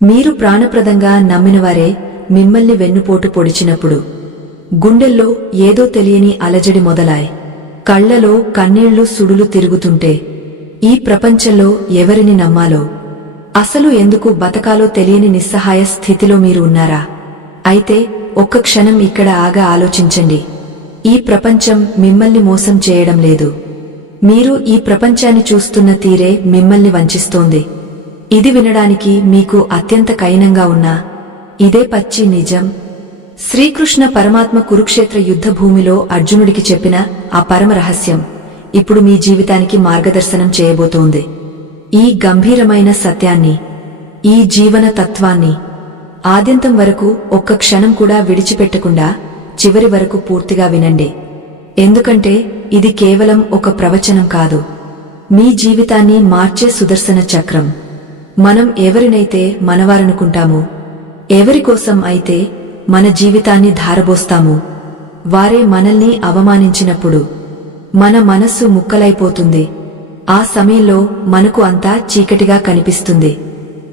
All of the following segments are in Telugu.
మీరు ప్రాణప్రదంగా నమ్మినవారే మిమ్మల్ని వెన్నుపోటు పొడిచినప్పుడు గుండెల్లో ఏదో తెలియని అలజడి మొదలాయ్. కళ్లలో కన్నీళ్లు సుడులు తిరుగుతుంటే ఈ ప్రపంచంలో ఎవరిని నమ్మాలో, అసలు ఎందుకు బతకాలో తెలియని నిస్సహాయ స్థితిలో మీరు ఉన్నారా? అయితే ఒక్క క్షణం ఇక్కడ ఆగా ఆలోచించండి. ఈ ప్రపంచం మిమ్మల్ని మోసం చేయడం లేదు. మీరు ఈ ప్రపంచాన్ని చూస్తున్న తీరే మిమ్మల్ని వంచిస్తోంది. ఇది వినడానికి మీకు అత్యంత కఠినంగా ఉన్నా ఇదే పచ్చి నిజం. శ్రీకృష్ణ పరమాత్మ కురుక్షేత్ర యుద్ధ భూమిలో అర్జునుడికి చెప్పిన ఆ పరమ రహస్యం ఇప్పుడు మీ జీవితానికి మార్గదర్శనం చేయబోతోంది. ఈ గంభీరమైన సత్యాన్ని, ఈ జీవన తత్వాన్ని ఆద్యంతం వరకు ఒక్క క్షణం కూడా విడిచిపెట్టకుండా చివరి వరకు పూర్తిగా వినండి. ఎందుకంటే ఇది కేవలం ఒక ప్రవచనం కాదు, మీ జీవితాన్ని మార్చే సుదర్శన చక్రం. మనం ఎవరినైతే మనవారనుకుంటామో, ఎవరికోసం అయితే మన జీవితాన్ని ధారబోస్తామో, వారే మనల్ని అవమానించినప్పుడు మన మనస్సు ముక్కలైపోతుంది. ఆ సమయంలో మనకు అంతా చీకటిగా కనిపిస్తుంది.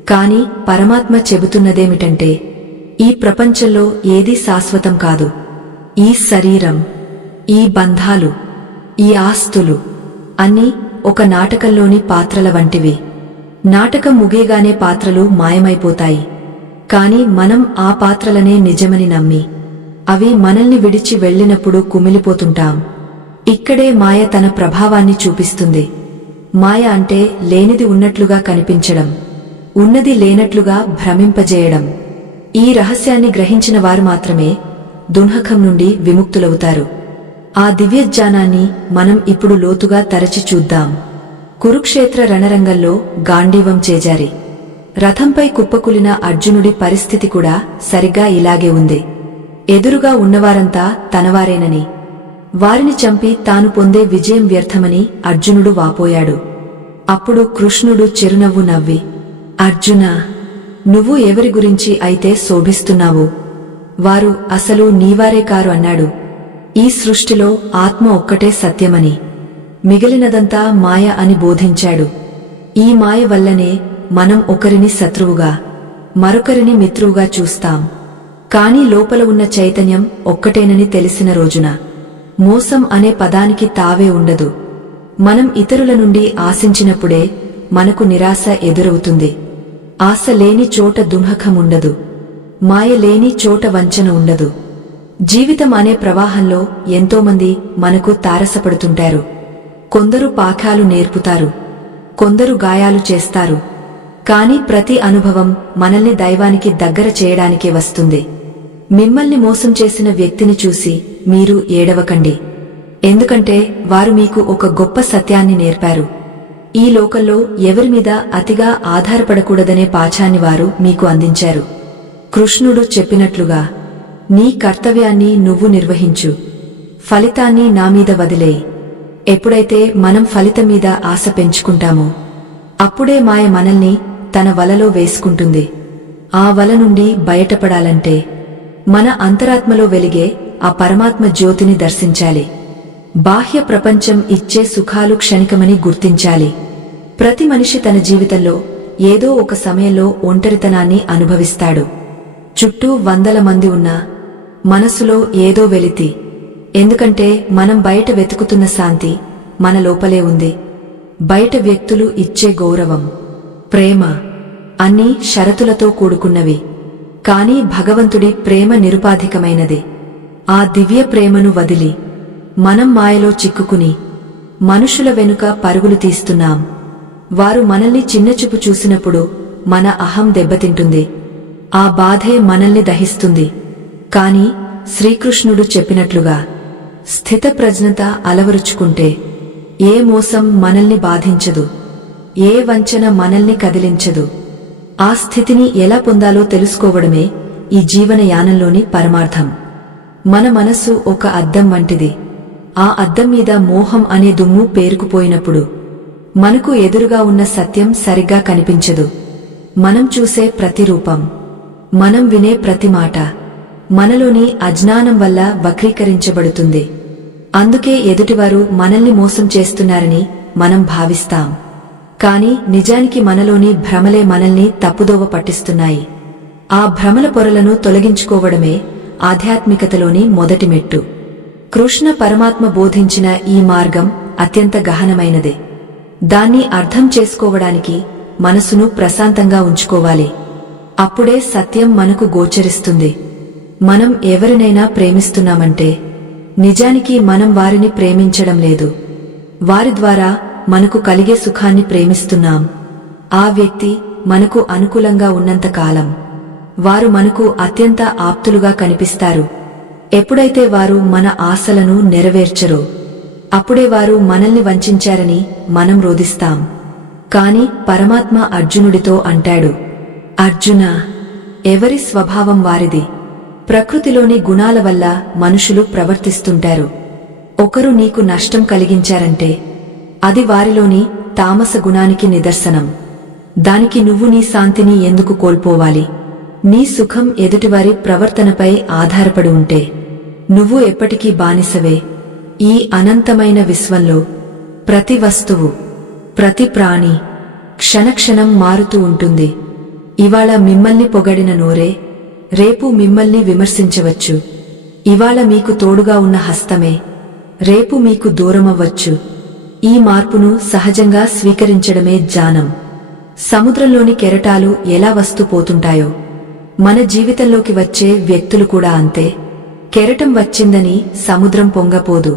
కాని పరమాత్మ చెబుతున్నదేమిటంటే, ఈ ప్రపంచంలో ఏదీ శాశ్వతం కాదు. ఈ శరీరం, ఈ బంధాలు, ఈ ఆస్తులు అన్నీ ఒక నాటకంలోని పాత్రల వంటివి. నాటకం ముగియగానే పాత్రలు మాయమైపోతాయి. కాని మనం ఆ పాత్రలనే నిజమని నమ్మి అవి మనల్ని విడిచి వెళ్లినప్పుడు కుమిలిపోతుంటాం. ఇక్కడే మాయ తన ప్రభావాన్ని చూపిస్తుంది. మాయ అంటే లేనిది ఉన్నట్లుగా కనిపించడం, ఉన్నది లేనట్లుగా భ్రమింపజేయడం. ఈ రహస్యాన్ని గ్రహించిన వారు మాత్రమే దుఃఖం నుండి విముక్తులవుతారు. ఆ దివ్యజ్ఞానాన్ని మనం ఇప్పుడు లోతుగా తరచి చూద్దాం. కురుక్షేత్ర రణరంగంలో గాంధీవం చేజారి రథంపై కుప్పకులిన అర్జునుడి పరిస్థితి కూడా సరిగ్గా ఇలాగే ఉంది. ఎదురుగా ఉన్నవారంతా తనవారేనని, వారిని చంపి తాను పొందే విజయం వ్యర్థమని అర్జునుడు వాపోయాడు. అప్పుడు కృష్ణుడు చిరునవ్వు నవ్వి, అర్జునా, నువ్వు ఎవరి గురించి అయితే శోభిస్తున్నావు, వారు అసలు నీవారే కారు అన్నాడు. ఈ సృష్టిలో ఆత్మ ఒక్కటే సత్యమని, మిగిలినదంతా మాయ అని బోధించాడు. ఈ మాయ వల్లనే మనం ఒకరిని శత్రువుగా, మరొకరిని మిత్రువుగా చూస్తాం. కాని లోపల ఉన్న చైతన్యం ఒక్కటేనని తెలిసిన రోజున మోసం అనే పదానికి తావే ఉండదు. మనం ఇతరుల నుండి ఆశించినప్పుడే మనకు నిరాశ ఎదురవుతుంది. ఆశ లేని చోట దుఃఖం ఉండదు, మాయ లేని చోట వంచన ఉండదు. జీవితం అనే ప్రవాహంలో ఎంతోమంది మనకు తారసపడుతుంటారు. కొందరు పాఠాలు నేర్పుతారు, కొందరు గాయాలు చేస్తారు. కాని ప్రతి అనుభవం మనల్ని దైవానికి దగ్గర చేయడానికే వస్తుంది. మిమ్మల్ని మోసం చేసిన వ్యక్తిని చూసి మీరు ఏడవకండి. ఎందుకంటే వారు మీకు ఒక గొప్ప సత్యాన్ని నేర్పారు. ఈ లోకంలో ఎవరిమీద అతిగా ఆధారపడకూడదనే పాఠాన్ని వారు మీకు అందించారు. కృష్ణుడు చెప్పినట్లుగా, నీ కర్తవ్యాన్ని నువ్వు నిర్వహించు, ఫలితాన్ని నామీద వదిలేయి. ఎప్పుడైతే మనం ఫలితం మీద ఆశ పెంచుకుంటామో అప్పుడే మాయ మనల్ని తన వలలో వేసుకుంటుంది. ఆ వల నుండి బయటపడాలంటే మన అంతరాత్మలో వెలిగే ఆ పరమాత్మ జ్యోతిని దర్శించాలి. బాహ్య ప్రపంచం ఇచ్చే సుఖాలు క్షణికమని గుర్తించాలి. ప్రతి మనిషి తన జీవితంలో ఏదో ఒక సమయంలో ఒంటరితనాన్ని అనుభవిస్తాడు. చుట్టూ వందల మంది ఉన్నా మనసులో ఏదో వెలితి. ఎందుకంటే మనం బయట వెతుకుతున్న శాంతి మన లోపలే ఉంది. బయట వ్యక్తులు ఇచ్చే గౌరవం, ప్రేమ అన్నీ షరతులతో కూడుకున్నవి. కాని భగవంతుడి ప్రేమ నిరుపాధికమైనది. ఆ దివ్య ప్రేమను వదిలి మనం మాయలో చిక్కుకుని మనుషుల వెనుక పరుగులు తీస్తున్నాం. వారు మనల్ని చిన్నచూపు చూసినప్పుడు మన అహం దెబ్బతింటుంది. ఆ బాధే మనల్ని దహిస్తుంది. కాని శ్రీకృష్ణుడు చెప్పినట్లుగా స్థితప్రజ్ఞత అలవరుచుకుంటే ఏ మోసం మనల్ని బాధించదు, ఏ వంచన మనల్ని కదిలించదు. ఆ స్థితిని ఎలా పొందాలో తెలుసుకోవడమే ఈ జీవన యానంలోని పరమార్థం. మన మనస్సు ఒక అద్దం వంటిది. ఆ అద్దం మీద మోహం అనే దుమ్ము పేరుకుపోయినప్పుడు మనకు ఎదురుగా ఉన్న సత్యం సరిగ్గా కనిపించదు. మనం చూసే ప్రతి రూపం, మనం వినే ప్రతి మాట మనలోని అజ్ఞానం వల్ల వక్రీకరించబడుతుంది. అందుకే ఎదుటివారు మనల్ని మోసం చేస్తున్నారని మనం భావిస్తాం. కాని నిజానికి మనలోని భ్రమలే మనల్ని తప్పుదోవ పట్టిస్తున్నాయి. ఆ భ్రమల పొరలను తొలగించుకోవడమే ఆధ్యాత్మికతలోని మొదటి మెట్టు. కృష్ణ పరమాత్మ బోధించిన ఈ మార్గం అత్యంత గహనమైనదే. దాన్ని అర్థం చేసుకోవడానికి మనసును ప్రశాంతంగా ఉంచుకోవాలి. అప్పుడే సత్యం మనకు గోచరిస్తుంది. మనం ఎవరినైనా ప్రేమిస్తున్నామంటే నిజానికి మనం వారిని ప్రేమించడం లేదు, వారి ద్వారా మనకు కలిగే సుఖాన్ని ప్రేమిస్తున్నాం. ఆ వ్యక్తి మనకు అనుకూలంగా ఉన్నంతకాలం వారు మనకు అత్యంత ఆప్తులుగా కనిపిస్తారు. ఎప్పుడైతే వారు మన ఆశలను నెరవేర్చరో అప్పుడే వారు మనల్ని వంచారని మనం రోదిస్తాం. కాని పరమాత్మ అర్జునుడితో అంటాడు, అర్జునా, ఎవరి స్వభావం వారిది. ప్రకృతిలోని గుణాల వల్ల మనుషులు ప్రవర్తిస్తుంటారు. ఒకరు నీకు నష్టం కలిగించారంటే అది వారిలోని తామస గుణానికి నిదర్శనం. దానికి నువ్వు నీ శాంతిని ఎందుకు కోల్పోవాలి? నీ సుఖం ఎదుటివారి ప్రవర్తనపై ఆధారపడి ఉంటే నువ్వు ఎప్పటికీ బానిసవే. ఈ అనంతమైన విశ్వంలో ప్రతి వస్తువు, ప్రతి ప్రాణి క్షణక్షణం మారుతూ ఉంటుంది. ఇవాళ మిమ్మల్ని పొగడిన నోరే రేపు మిమ్మల్ని విమర్శించవచ్చు. ఇవాళ మీకు తోడుగా ఉన్న హస్తమే రేపు మీకు దూరమవ్వచ్చు. ఈ మార్పును సహజంగా స్వీకరించడమే జ్ఞానం. సముద్రంలోని కెరటాలు ఎలా వస్తూ పోతుంటాయో మన జీవితంలోకి వచ్చే వ్యక్తులు కూడా అంతే. కెరటం వచ్చిందని సముద్రం పొంగపోదు,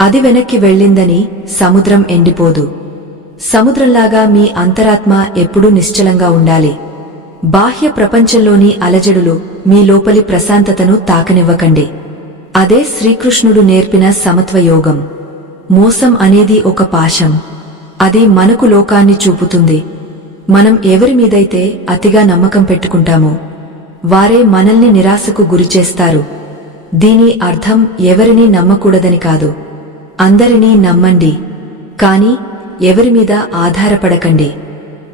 అది వెనక్కి వెళ్ళిందని సముద్రం ఎండిపోదు. సముద్రంలాగా మీ అంతరాత్మ ఎప్పుడూ నిశ్చలంగా ఉండాలి. బాహ్య ప్రపంచంలోని అలజడులు మీ లోపలి ప్రశాంతతను తాకనివ్వకండి. అదే శ్రీకృష్ణుడు నేర్పిన సమత్వయోగం. మోసం అనేది ఒక పాశం, అది మనకు లోకాన్ని చూపుతుంది. మనం ఎవరి మీదైతే అతిగా నమ్మకం పెట్టుకుంటామో వారే మనల్ని నిరాశకు గురిచేస్తారు. దీని అర్థం ఎవరినీ నమ్మకూడదని కాదు. అందరినీ నమ్మండి, కాని ఎవరి మీద ఆధారపడకండి.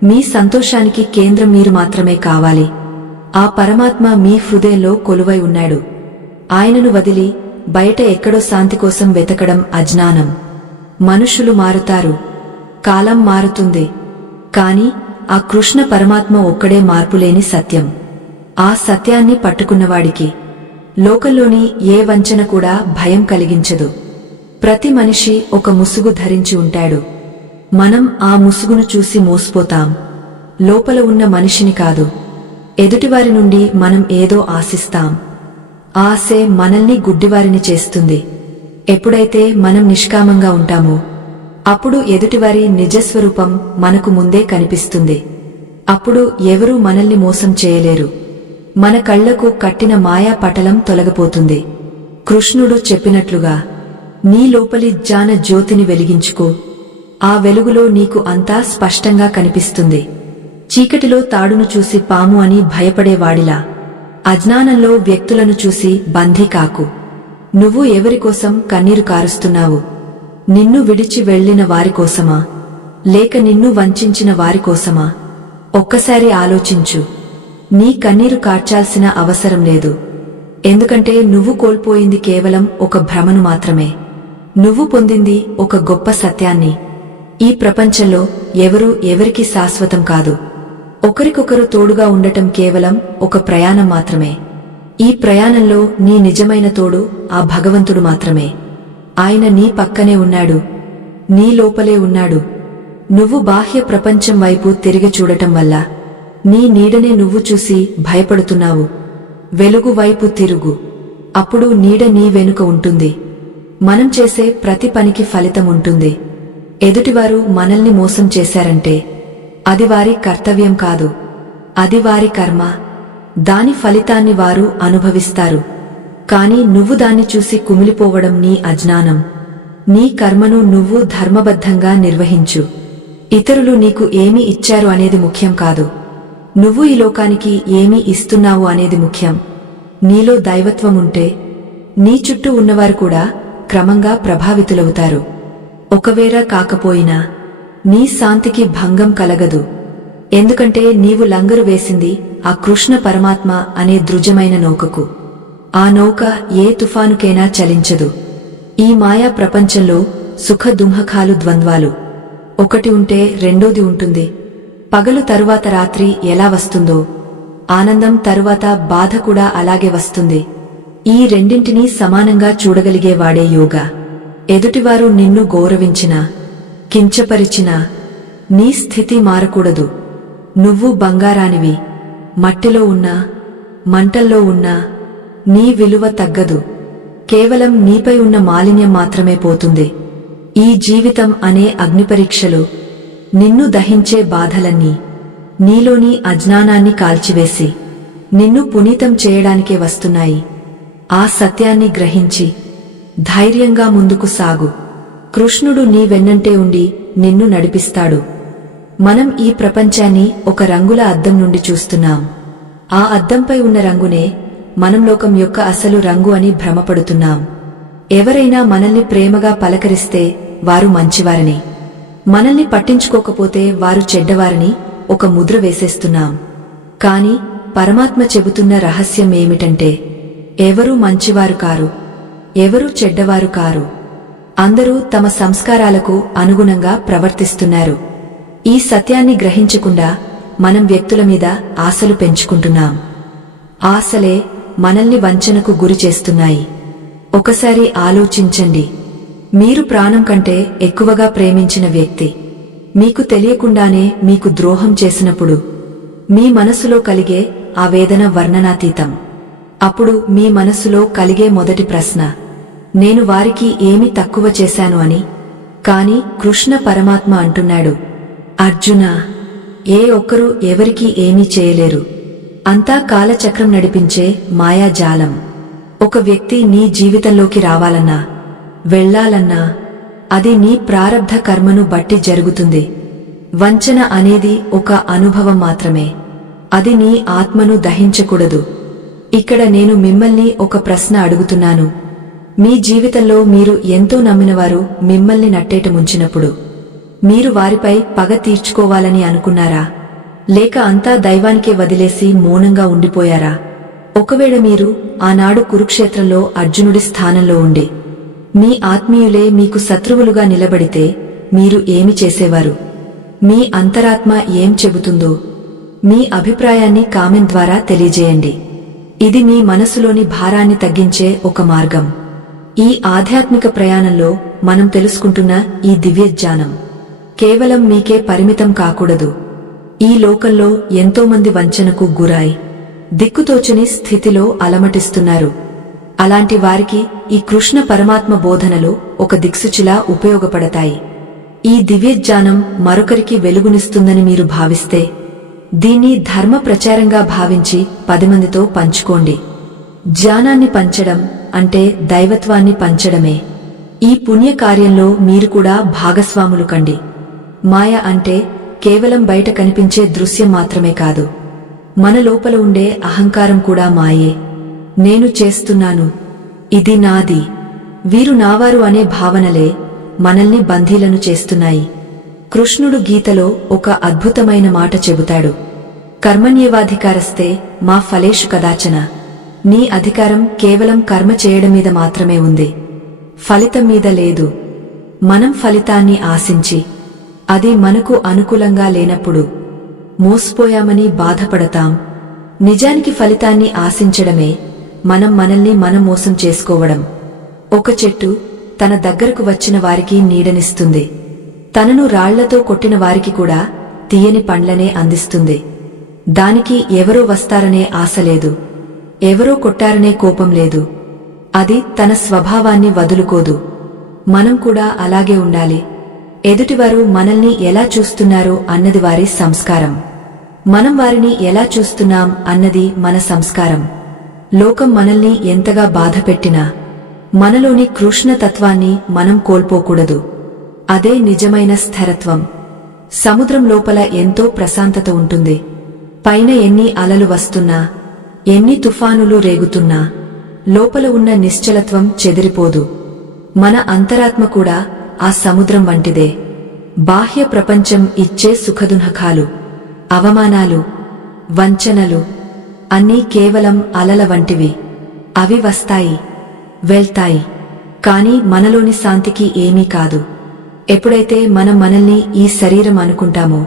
మీ సంతోషానికి కేంద్రం మీరు మాత్రమే కావాలి. ఆ పరమాత్మ మీ హృదయంలో కొలువై ఉన్నాడు. ఆయనను వదిలి బయట ఎక్కడో శాంతి కోసం వెతకడం అజ్ఞానం. మనుషులు మారుతారు, కాలం మారుతుంది, కాని ఆ కృష్ణ పరమాత్మ ఒక్కడే మార్పులేని సత్యం. ఆ సత్యాన్ని పట్టుకున్నవాడికి లోకంలోని ఏ వంచన కూడా భయం కలిగించదు. ప్రతి మనిషి ఒక ముసుగు ధరించి ఉంటాడు. మనం ఆ ముసుగును చూసి మోసపోతాం, లోపల ఉన్న మనిషిని కాదు. ఎదుటివారి నుండి మనం ఏదో ఆశిస్తాం. ఆశే మనల్ని గుడ్డివారిని చేస్తుంది. ఎప్పుడైతే మనం నిష్కామంగా ఉంటామో అప్పుడు ఎదుటివారి నిజస్వరూపం మనకు ముందే కనిపిస్తుంది. అప్పుడు ఎవరూ మనల్ని మోసం చేయలేరు. మన కళ్లకు కట్టిన మాయా పటలం తొలగిపోతుంది. కృష్ణుడు చెప్పినట్లుగా నీ లోపలి జ్ఞాన జ్యోతిని వెలిగించుకో. ఆ వెలుగులో నీకు అంతా స్పష్టంగా కనిపిస్తుంది. చీకటిలో తాడును చూసి పాము అని భయపడేవాడిలా అజ్ఞానంలో వ్యక్తులను చూసి బందీ కాకు. నువ్వు ఎవరికోసం కన్నీరు కారుస్తున్నావు? నిన్ను విడిచి వెళ్లిన వారికోసమా, లేక నిన్ను వంచిన వారికోసమా? ఒక్కసారి ఆలోచించు. నీ కన్నీరు కార్చాల్సిన అవసరం లేదు. ఎందుకంటే నువ్వు కోల్పోయింది కేవలం ఒక భ్రమను మాత్రమే. నువ్వు పొందింది ఒక గొప్ప సత్యాన్ని. ఈ ప్రపంచంలో ఎవరూ ఎవరికి శాశ్వతం కాదు. ఒకరికొకరు తోడుగా ఉండటం కేవలం ఒక ప్రయాణం మాత్రమే. ఈ ప్రయాణంలో నీ నిజమైన తోడు ఆ భగవంతుడు మాత్రమే. ఆయన నీ పక్కనే ఉన్నాడు, నీ లోపలే ఉన్నాడు. నువ్వు బాహ్య ప్రపంచం వైపు తిరిగి చూడటం వల్ల నీ నీడనే నువ్వు చూసి భయపడుతున్నావు. వెలుగు వైపు తిరుగు, అప్పుడు నీడ నీ వెనుక ఉంటుంది. మనం చేసే ప్రతి పనికి ఫలితం ఉంటుంది. ఎదుటివారు మనల్ని మోసం చేశారంటే అది వారి కర్తవ్యం కాదు, అది వారి కర్మ. దాని ఫలితాన్ని వారు అనుభవిస్తారు. కాని నువ్వు దాన్ని చూసి కుమిలిపోవడం నీ అజ్ఞానం. నీ కర్మను నువ్వు ధర్మబద్ధంగా నిర్వహించు. ఇతరులు నీకు ఏమి ఇచ్చారు అనేది ముఖ్యం కాదు. నువ్వు ఈ లోకానికి ఏమి ఇస్తున్నావు అనేది ముఖ్యం. నీలో దైవత్వముంటే నీ చుట్టూ ఉన్నవారు కూడా క్రమంగా ప్రభావితులవుతారు. ఒకవేళ కాకపోయినా నీ శాంతికి భంగం కలగదు. ఎందుకంటే నీవు లంగరు వేసింది ఆ కృష్ణ పరమాత్మ అనే దృఢమైన నౌకకు. ఆ నౌక ఏ తుఫానుకైనా చలించదు. ఈ మాయా ప్రపంచంలో సుఖ దుఃఖాలు ద్వంద్వాలు ఒకటి ఉంటే రెండోది ఉంటుంది. పగలు తరువాత రాత్రి ఎలా వస్తుందో, ఆనందం తరువాత బాధ కూడా అలాగే వస్తుంది. ఈ రెండింటినీ సమానంగా చూడగలిగేవాడే యోగా. ఎదుటివారు నిన్ను గౌరవించినా, కించపరిచినా నీ స్థితి మారకూడదు. నువ్వు బంగారానివి. మట్టిలో ఉన్నా, మంటల్లో ఉన్నా నీ విలువ తగ్గదు. కేవలం నీపై ఉన్న మాలిన్యం మాత్రమే పోతుంది. ఈ జీవితం అనే అగ్నిపరీక్షలు నిన్ను దహించే బాధలన్నీ నీలోని అజ్ఞానాన్ని కాల్చివేసి నిన్ను పునీతం చేయడానికే వస్తున్నాయి. ఆ సత్యాన్ని గ్రహించి ధైర్యంగా ముందుకు సాగు. కృష్ణుడు నీ వెన్నంటే ఉండి నిన్ను నడిపిస్తాడు. మనం ఈ ప్రపంచాన్ని ఒక రంగుల అద్దం నుండి చూస్తున్నాం. ఆ అద్దంపై ఉన్న రంగునే మనం లోకం యొక్క అసలు రంగు అని భ్రమపడుతున్నాం. ఎవరైనా మనల్ని ప్రేమగా పలకరిస్తే వారు మంచివారని, మనల్ని పట్టించుకోకపోతే వారు చెడ్డవారని ఒక ముద్ర వేసేస్తున్నాం. కాని పరమాత్మ చెబుతున్న రహస్యం ఏమిటంటే, ఎవరూ మంచివారు కారు, ఎవరూ చెడ్డవారు కారు. అందరూ తమ సంస్కారాలకు అనుగుణంగా ప్రవర్తిస్తున్నారు. ఈ సత్యాన్ని గ్రహించకుండా మనం వ్యక్తుల మీద ఆశలు పెంచుకుంటున్నాం. ఆశలే మనల్ని వంచనకు గురి చేస్తున్నాయి. ఒకసారి ఆలోచించండి. మీరు ప్రాణం కంటే ఎక్కువగా ప్రేమించిన వ్యక్తి మీకు తెలియకుండానే మీకు ద్రోహం చేసినప్పుడు మీ మనసులో కలిగే ఆ వేదన వర్ణనాతీతం. అప్పుడు మీ మనసులో కలిగే మొదటి ప్రశ్న, నేను వారికి ఏమి తక్కువ చేశాను అని. కాని కృష్ణ పరమాత్మ అంటున్నాడు, అర్జునా, ఏ ఒక్కరూ ఎవరికీ ఏమీ చేయలేరు. అంతా కాలచక్రం నడిపించే మాయాజాలం. ఒక వ్యక్తి నీ జీవితంలోకి రావాలన్నా, వెళ్లాలన్నా అది నీ ప్రారబ్ధ కర్మను బట్టి జరుగుతుంది. వంచన అనేది ఒక అనుభవం మాత్రమే. అది నీ ఆత్మను దహించకూడదు. ఇక్కడ నేను మిమ్మల్ని ఒక ప్రశ్న అడుగుతున్నాను. మీ జీవితంలో మీరు ఎంతో నమ్మినవారు మిమ్మల్ని నట్టేట ముంచినప్పుడు మీరు వారిపై పగ తీర్చుకోవాలని అనుకున్నారా? లేక అంతా దైవానికే వదిలేసి మౌనంగా ఉండిపోయారా? ఒకవేళ మీరు ఆనాడు కురుక్షేత్రంలో అర్జునుడి స్థానంలో ఉండి మీ ఆత్మీయులే మీకు శత్రువులుగా నిలబడితే మీరు ఏమి చేసేవారు? మీ అంతరాత్మ ఏం చెబుతుందో మీ అభిప్రాయాన్ని కామెంట్ ద్వారా తెలియజేయండి. ఇది మీ మనసులోని భారాన్ని తగ్గించే ఒక మార్గం. ఈ ఆధ్యాత్మిక ప్రయాణంలో మనం తెలుసుకుంటున్న ఈ దివ్యజ్ఞానం కేవలం మీకే పరిమితం కాకూడదు. ఈ లోకంలో ఎంతోమంది వంచనకు గురై దిక్కుతోచని స్థితిలో అలమటిస్తున్నారు. అలాంటి వారికి ఈ కృష్ణ పరమాత్మ బోధనలు ఒక దిక్సూచిలా ఉపయోగపడతాయి. ఈ దివ్యజ్ఞానం మరొకరికి వెలుగునిస్తుందని మీరు భావిస్తే దీన్ని ధర్మ ప్రచారంగా భావించి 10 మందితో పంచుకోండి. జ్ఞానాన్ని పంచడం అంటే దైవత్వాన్ని పంచడమే. ఈ పుణ్యకార్యంలో మీరు కూడా భాగస్వాములు కండి. మాయ అంటే కేవలం బయట కనిపించే దృశ్యం మాత్రమే కాదు. మన లోపల ఉండే అహంకారం కూడా మాయే. నేను చేస్తున్నాను, ఇది నాది, వీరు నావారు అనే భావనలే మనల్ని బందీలను చేస్తున్నాయి. కృష్ణుడు గీతలో ఒక అద్భుతమైన మాట చెబుతాడు, కర్మణ్యేవాధికారస్తే మా ఫలేషు కదాచన. నీ అధికారం కేవలం కర్మ చేయడం మీద మాత్రమే ఉంది, ఫలితం మీద లేదు. మనం ఫలితాన్ని ఆశించి అది మనకు అనుకూలంగా లేనప్పుడు మోసపోయామని బాధపడతాం. నిజానికి ఫలితాన్ని ఆశించడమే మనం మనల్ని మనం మోసం చేసుకోవడం. ఒక చెట్టు తన దగ్గరకు వచ్చిన వారికి నీడనిస్తుంది. తనను రాళ్లతో కొట్టిన వారికి కూడా తీయని పండ్లనే అందిస్తుంది. దానికి ఎవరో వస్తారనే ఆశ లేదు, ఎవరో కొట్టారనే కోపం లేదు. అది తన స్వభావాన్ని వదులుకోదు. మనం కూడా అలాగే ఉండాలి. ఎదుటివారు మనల్ని ఎలా చూస్తున్నారో అన్నది వారి సంస్కారం. మనం వారిని ఎలా చూస్తున్నాం అన్నది మన సంస్కారం. లోకం మనల్ని ఎంతగా బాధపెట్టినా మనలోని కృష్ణతత్వాన్ని మనం కోల్పోకూడదు. అదే నిజమైన స్థిరత్వం. సముద్రం లోపల ఎంతో ప్రశాంతత ఉంటుంది. పైన ఎన్ని అలలు వస్తున్నా, ఎన్ని తుఫానులు రేగుతున్నా లోపల ఉన్న నిశ్చలత్వం చెదిరిపోదు. మన అంతరాత్మ కూడా ఆ సముద్రం వంటిదే. బాహ్య ప్రపంచం ఇచ్చే సుఖదుఃఖాలు, అవమానాలు, వంచనలు అన్నీ కేవలం అలల వంటివి. అవి వస్తాయి, వెళ్తాయి. కాని మనలోని శాంతికి ఏమీ కాదు. ఎప్పుడైతే మనం మనల్ని ఈ శరీరం అనుకుంటామో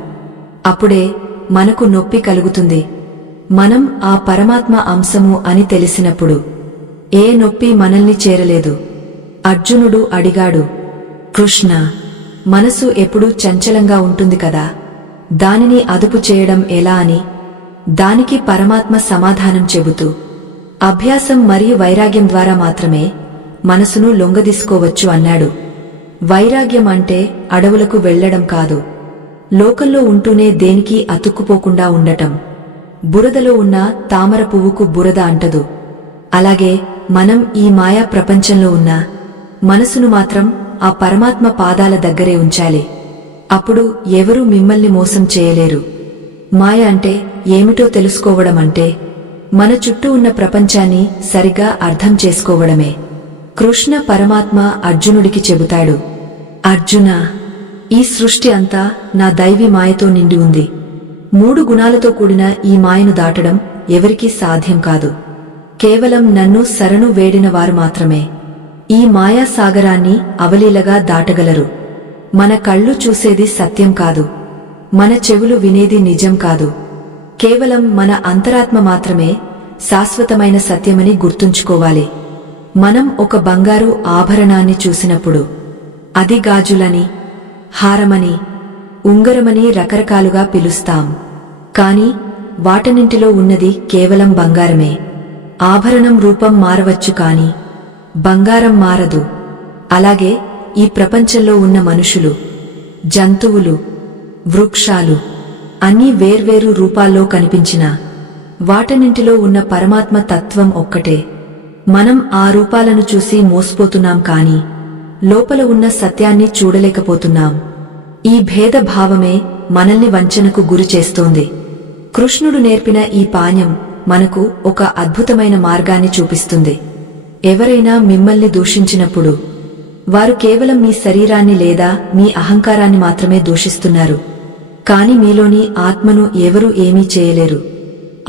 అప్పుడే మనకు నొప్పి కలుగుతుంది. మనం ఆ పరమాత్మ అంశము అని తెలిసినప్పుడు ఏ నొప్పి మనల్ని చేరలేదు. అర్జునుడు అడిగాడు, కృష్ణ, మనసు ఎప్పుడూ చంచలంగా ఉంటుంది కదా, దానిని అదుపు చేయడం ఎలా అని. దానికి పరమాత్మ సమాధానం చెబుతూ, అభ్యాసం మరియు వైరాగ్యం ద్వారా మాత్రమే మనసును లొంగదీసుకోవచ్చు అన్నాడు. వైరాగ్యం అంటే అడవులకు వెళ్లడం కాదు, లోకంలో ఉంటూనే దేనికి అతుక్కుపోకుండా ఉండటం. బురదలో ఉన్న తామర పువ్వుకు బురద అంటదు. అలాగే మనం ఈ మాయా ప్రపంచంలో ఉన్న మనసును మాత్రం ఆ పరమాత్మ పాదాల దగ్గరే ఉంచాలి. అప్పుడు ఎవరూ మిమ్మల్ని మోసం చేయలేరు. మాయ అంటే ఏమిటో తెలుసుకోవడం అంటే మన చుట్టూ ఉన్న ప్రపంచాన్ని సరిగా అర్థం చేసుకోవడమే. కృష్ణ పరమాత్మ అర్జునుడికి చెబుతాడు, అర్జునా, ఈ సృష్టి అంతా నా దైవీ మాయతో నిండి ఉంది. 3 గుణాలతో కూడిన ఈ మాయను దాటడం ఎవరికీ సాధ్యం కాదు. కేవలం నన్ను శరణు వేడిన వారు మాత్రమే ఈ మాయా సాగరాన్ని అవలీలగా దాటగలరు. మన కళ్ళు చూసేది సత్యం కాదు, మన చెవులు వినేది నిజం కాదు. కేవలం మన అంతరాత్మ మాత్రమే శాశ్వతమైన సత్యమని గుర్తుంచుకోవాలి. మనం ఒక బంగారు ఆభరణాన్ని చూసినప్పుడు అది గాజులని, హారమని, ఉంగరమని రకరకాలుగా పిలుస్తాం. కాని వాటన్నింటిలో ఉన్నది కేవలం బంగారమే. ఆభరణం రూపం మారవచ్చు కాని బంగారం మారదు. అలాగే ఈ ప్రపంచంలో ఉన్న మనుషులు, జంతువులు, వృక్షాలు అన్నీ వేర్వేరు రూపాల్లో కనిపించినా వాటన్నింటిలో ఉన్న పరమాత్మ తత్వం ఒక్కటే. మనం ఆ రూపాలను చూసి మోసపోతున్నాం కాని లోపల ఉన్న సత్యాన్ని చూడలేకపోతున్నాం. ఈ భేదభావమే మనల్ని వంచనకు గురి చేస్తోంది. కృష్ణుడు నేర్పిన ఈ పాణ్యం మనకు ఒక అద్భుతమైన మార్గాన్ని చూపిస్తుంది. ఎవరైనా మిమ్మల్ని దూషించినప్పుడు వారు కేవలం మీ శరీరాన్ని లేదా మీ అహంకారాన్ని మాత్రమే దూషిస్తున్నారు. కాని మీలోని ఆత్మను ఎవరూ ఏమీ చేయలేరు.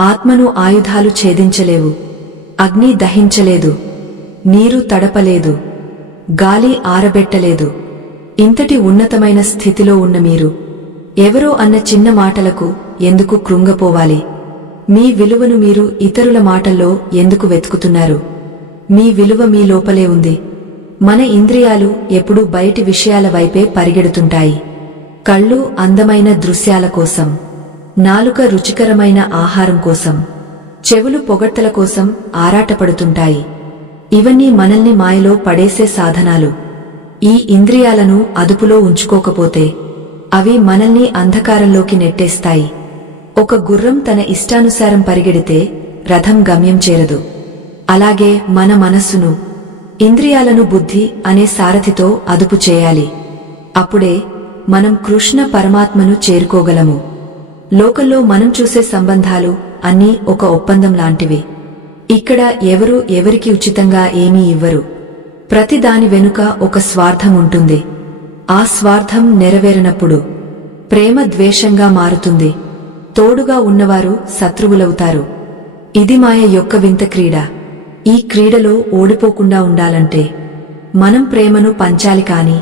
ఆత్మను ఆయుధాలు ఛేదించలేవు, అగ్ని దహించలేదు, నీరు తడపలేదు, గాలి ఆరబెట్టలేదు. ఇంతటి ఉన్నతమైన స్థితిలో ఉన్న మీరు ఎవరో అన్న చిన్న మాటలకు ఎందుకు కృంగపోవాలి? మీ విలువను మీరు ఇతరుల మాటల్లో ఎందుకు వెతుకుతున్నారు? మీ విలువ మీ లోపలే ఉంది. మన ఇంద్రియాలు ఎప్పుడూ బయటి విషయాల వైపే పరిగెడుతుంటాయి. కళ్ళు అందమైన దృశ్యాల కోసం, నాలుక రుచికరమైన ఆహారం కోసం, చెవులు పొగడ్తల కోసం ఆరాటపడుతుంటాయి. ఇవన్నీ మనల్ని మాయలో పడేసే సాధనాలు. ఈ ఇంద్రియాలను అదుపులో ఉంచుకోకపోతే అవి మనల్ని అంధకారంలోకి నెట్టేస్తాయి. ఒక గుర్రం తన ఇష్టానుసారం పరిగెడితే రథం గమ్యం చేరదు. అలాగే మన మనస్సును, ఇంద్రియాలను బుద్ధి అనే సారథితో అదుపు చేయాలి. అప్పుడే మనం కృష్ణ పరమాత్మను చేరుకోగలము. లోకంలో మనం చూసే సంబంధాలు అన్నీ ఒక ఒప్పందం లాంటివి. ఇక్కడ ఎవరూ ఎవరికి ఉచితంగా ఏమీ ఇవ్వరు. ప్రతి దాని వెనుక ఒక స్వార్థం ఉంటుంది. ఆ స్వార్థం నెరవేరినప్పుడు ప్రేమ ద్వేషంగా మారుతుంది. తోడుగా ఉన్నవారు శత్రువులవుతారు. ఇది మాయ యొక్క వింత క్రీడ. ఈ క్రీడలో ఓడిపోకుండా ఉండాలంటే మనం ప్రేమను పంచాలి కాని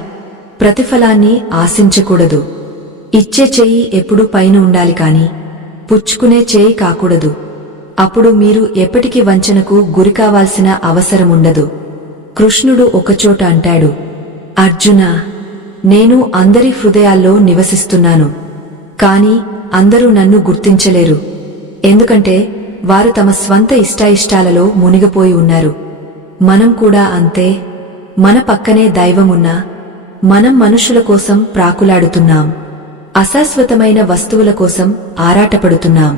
ప్రతిఫలాన్ని ఆశించకూడదు. ఇచ్చే చెయ్యి ఎప్పుడూ పైన ఉండాలి కాని పుచ్చుకునే చేయి కాకూడదు. అప్పుడు మీరు ఎప్పటికీ వంచనకు గురికావాల్సిన అవసరముండదు. కృష్ణుడు ఒకచోట అంటాడు, అర్జునా, నేను అందరి హృదయాల్లో నివసిస్తున్నాను. కాని అందరూ నన్ను గుర్తించలేరు. ఎందుకంటే వారు తమ స్వంత ఇష్టాయిష్టాలలో మునిగిపోయి ఉన్నారు. మనం కూడా అంతే. మన పక్కనే దైవమున్నా మనం మనుషుల కోసం ప్రాకులాడుతున్నాం. అశాశ్వతమైన వస్తువుల కోసం ఆరాటపడుతున్నాం.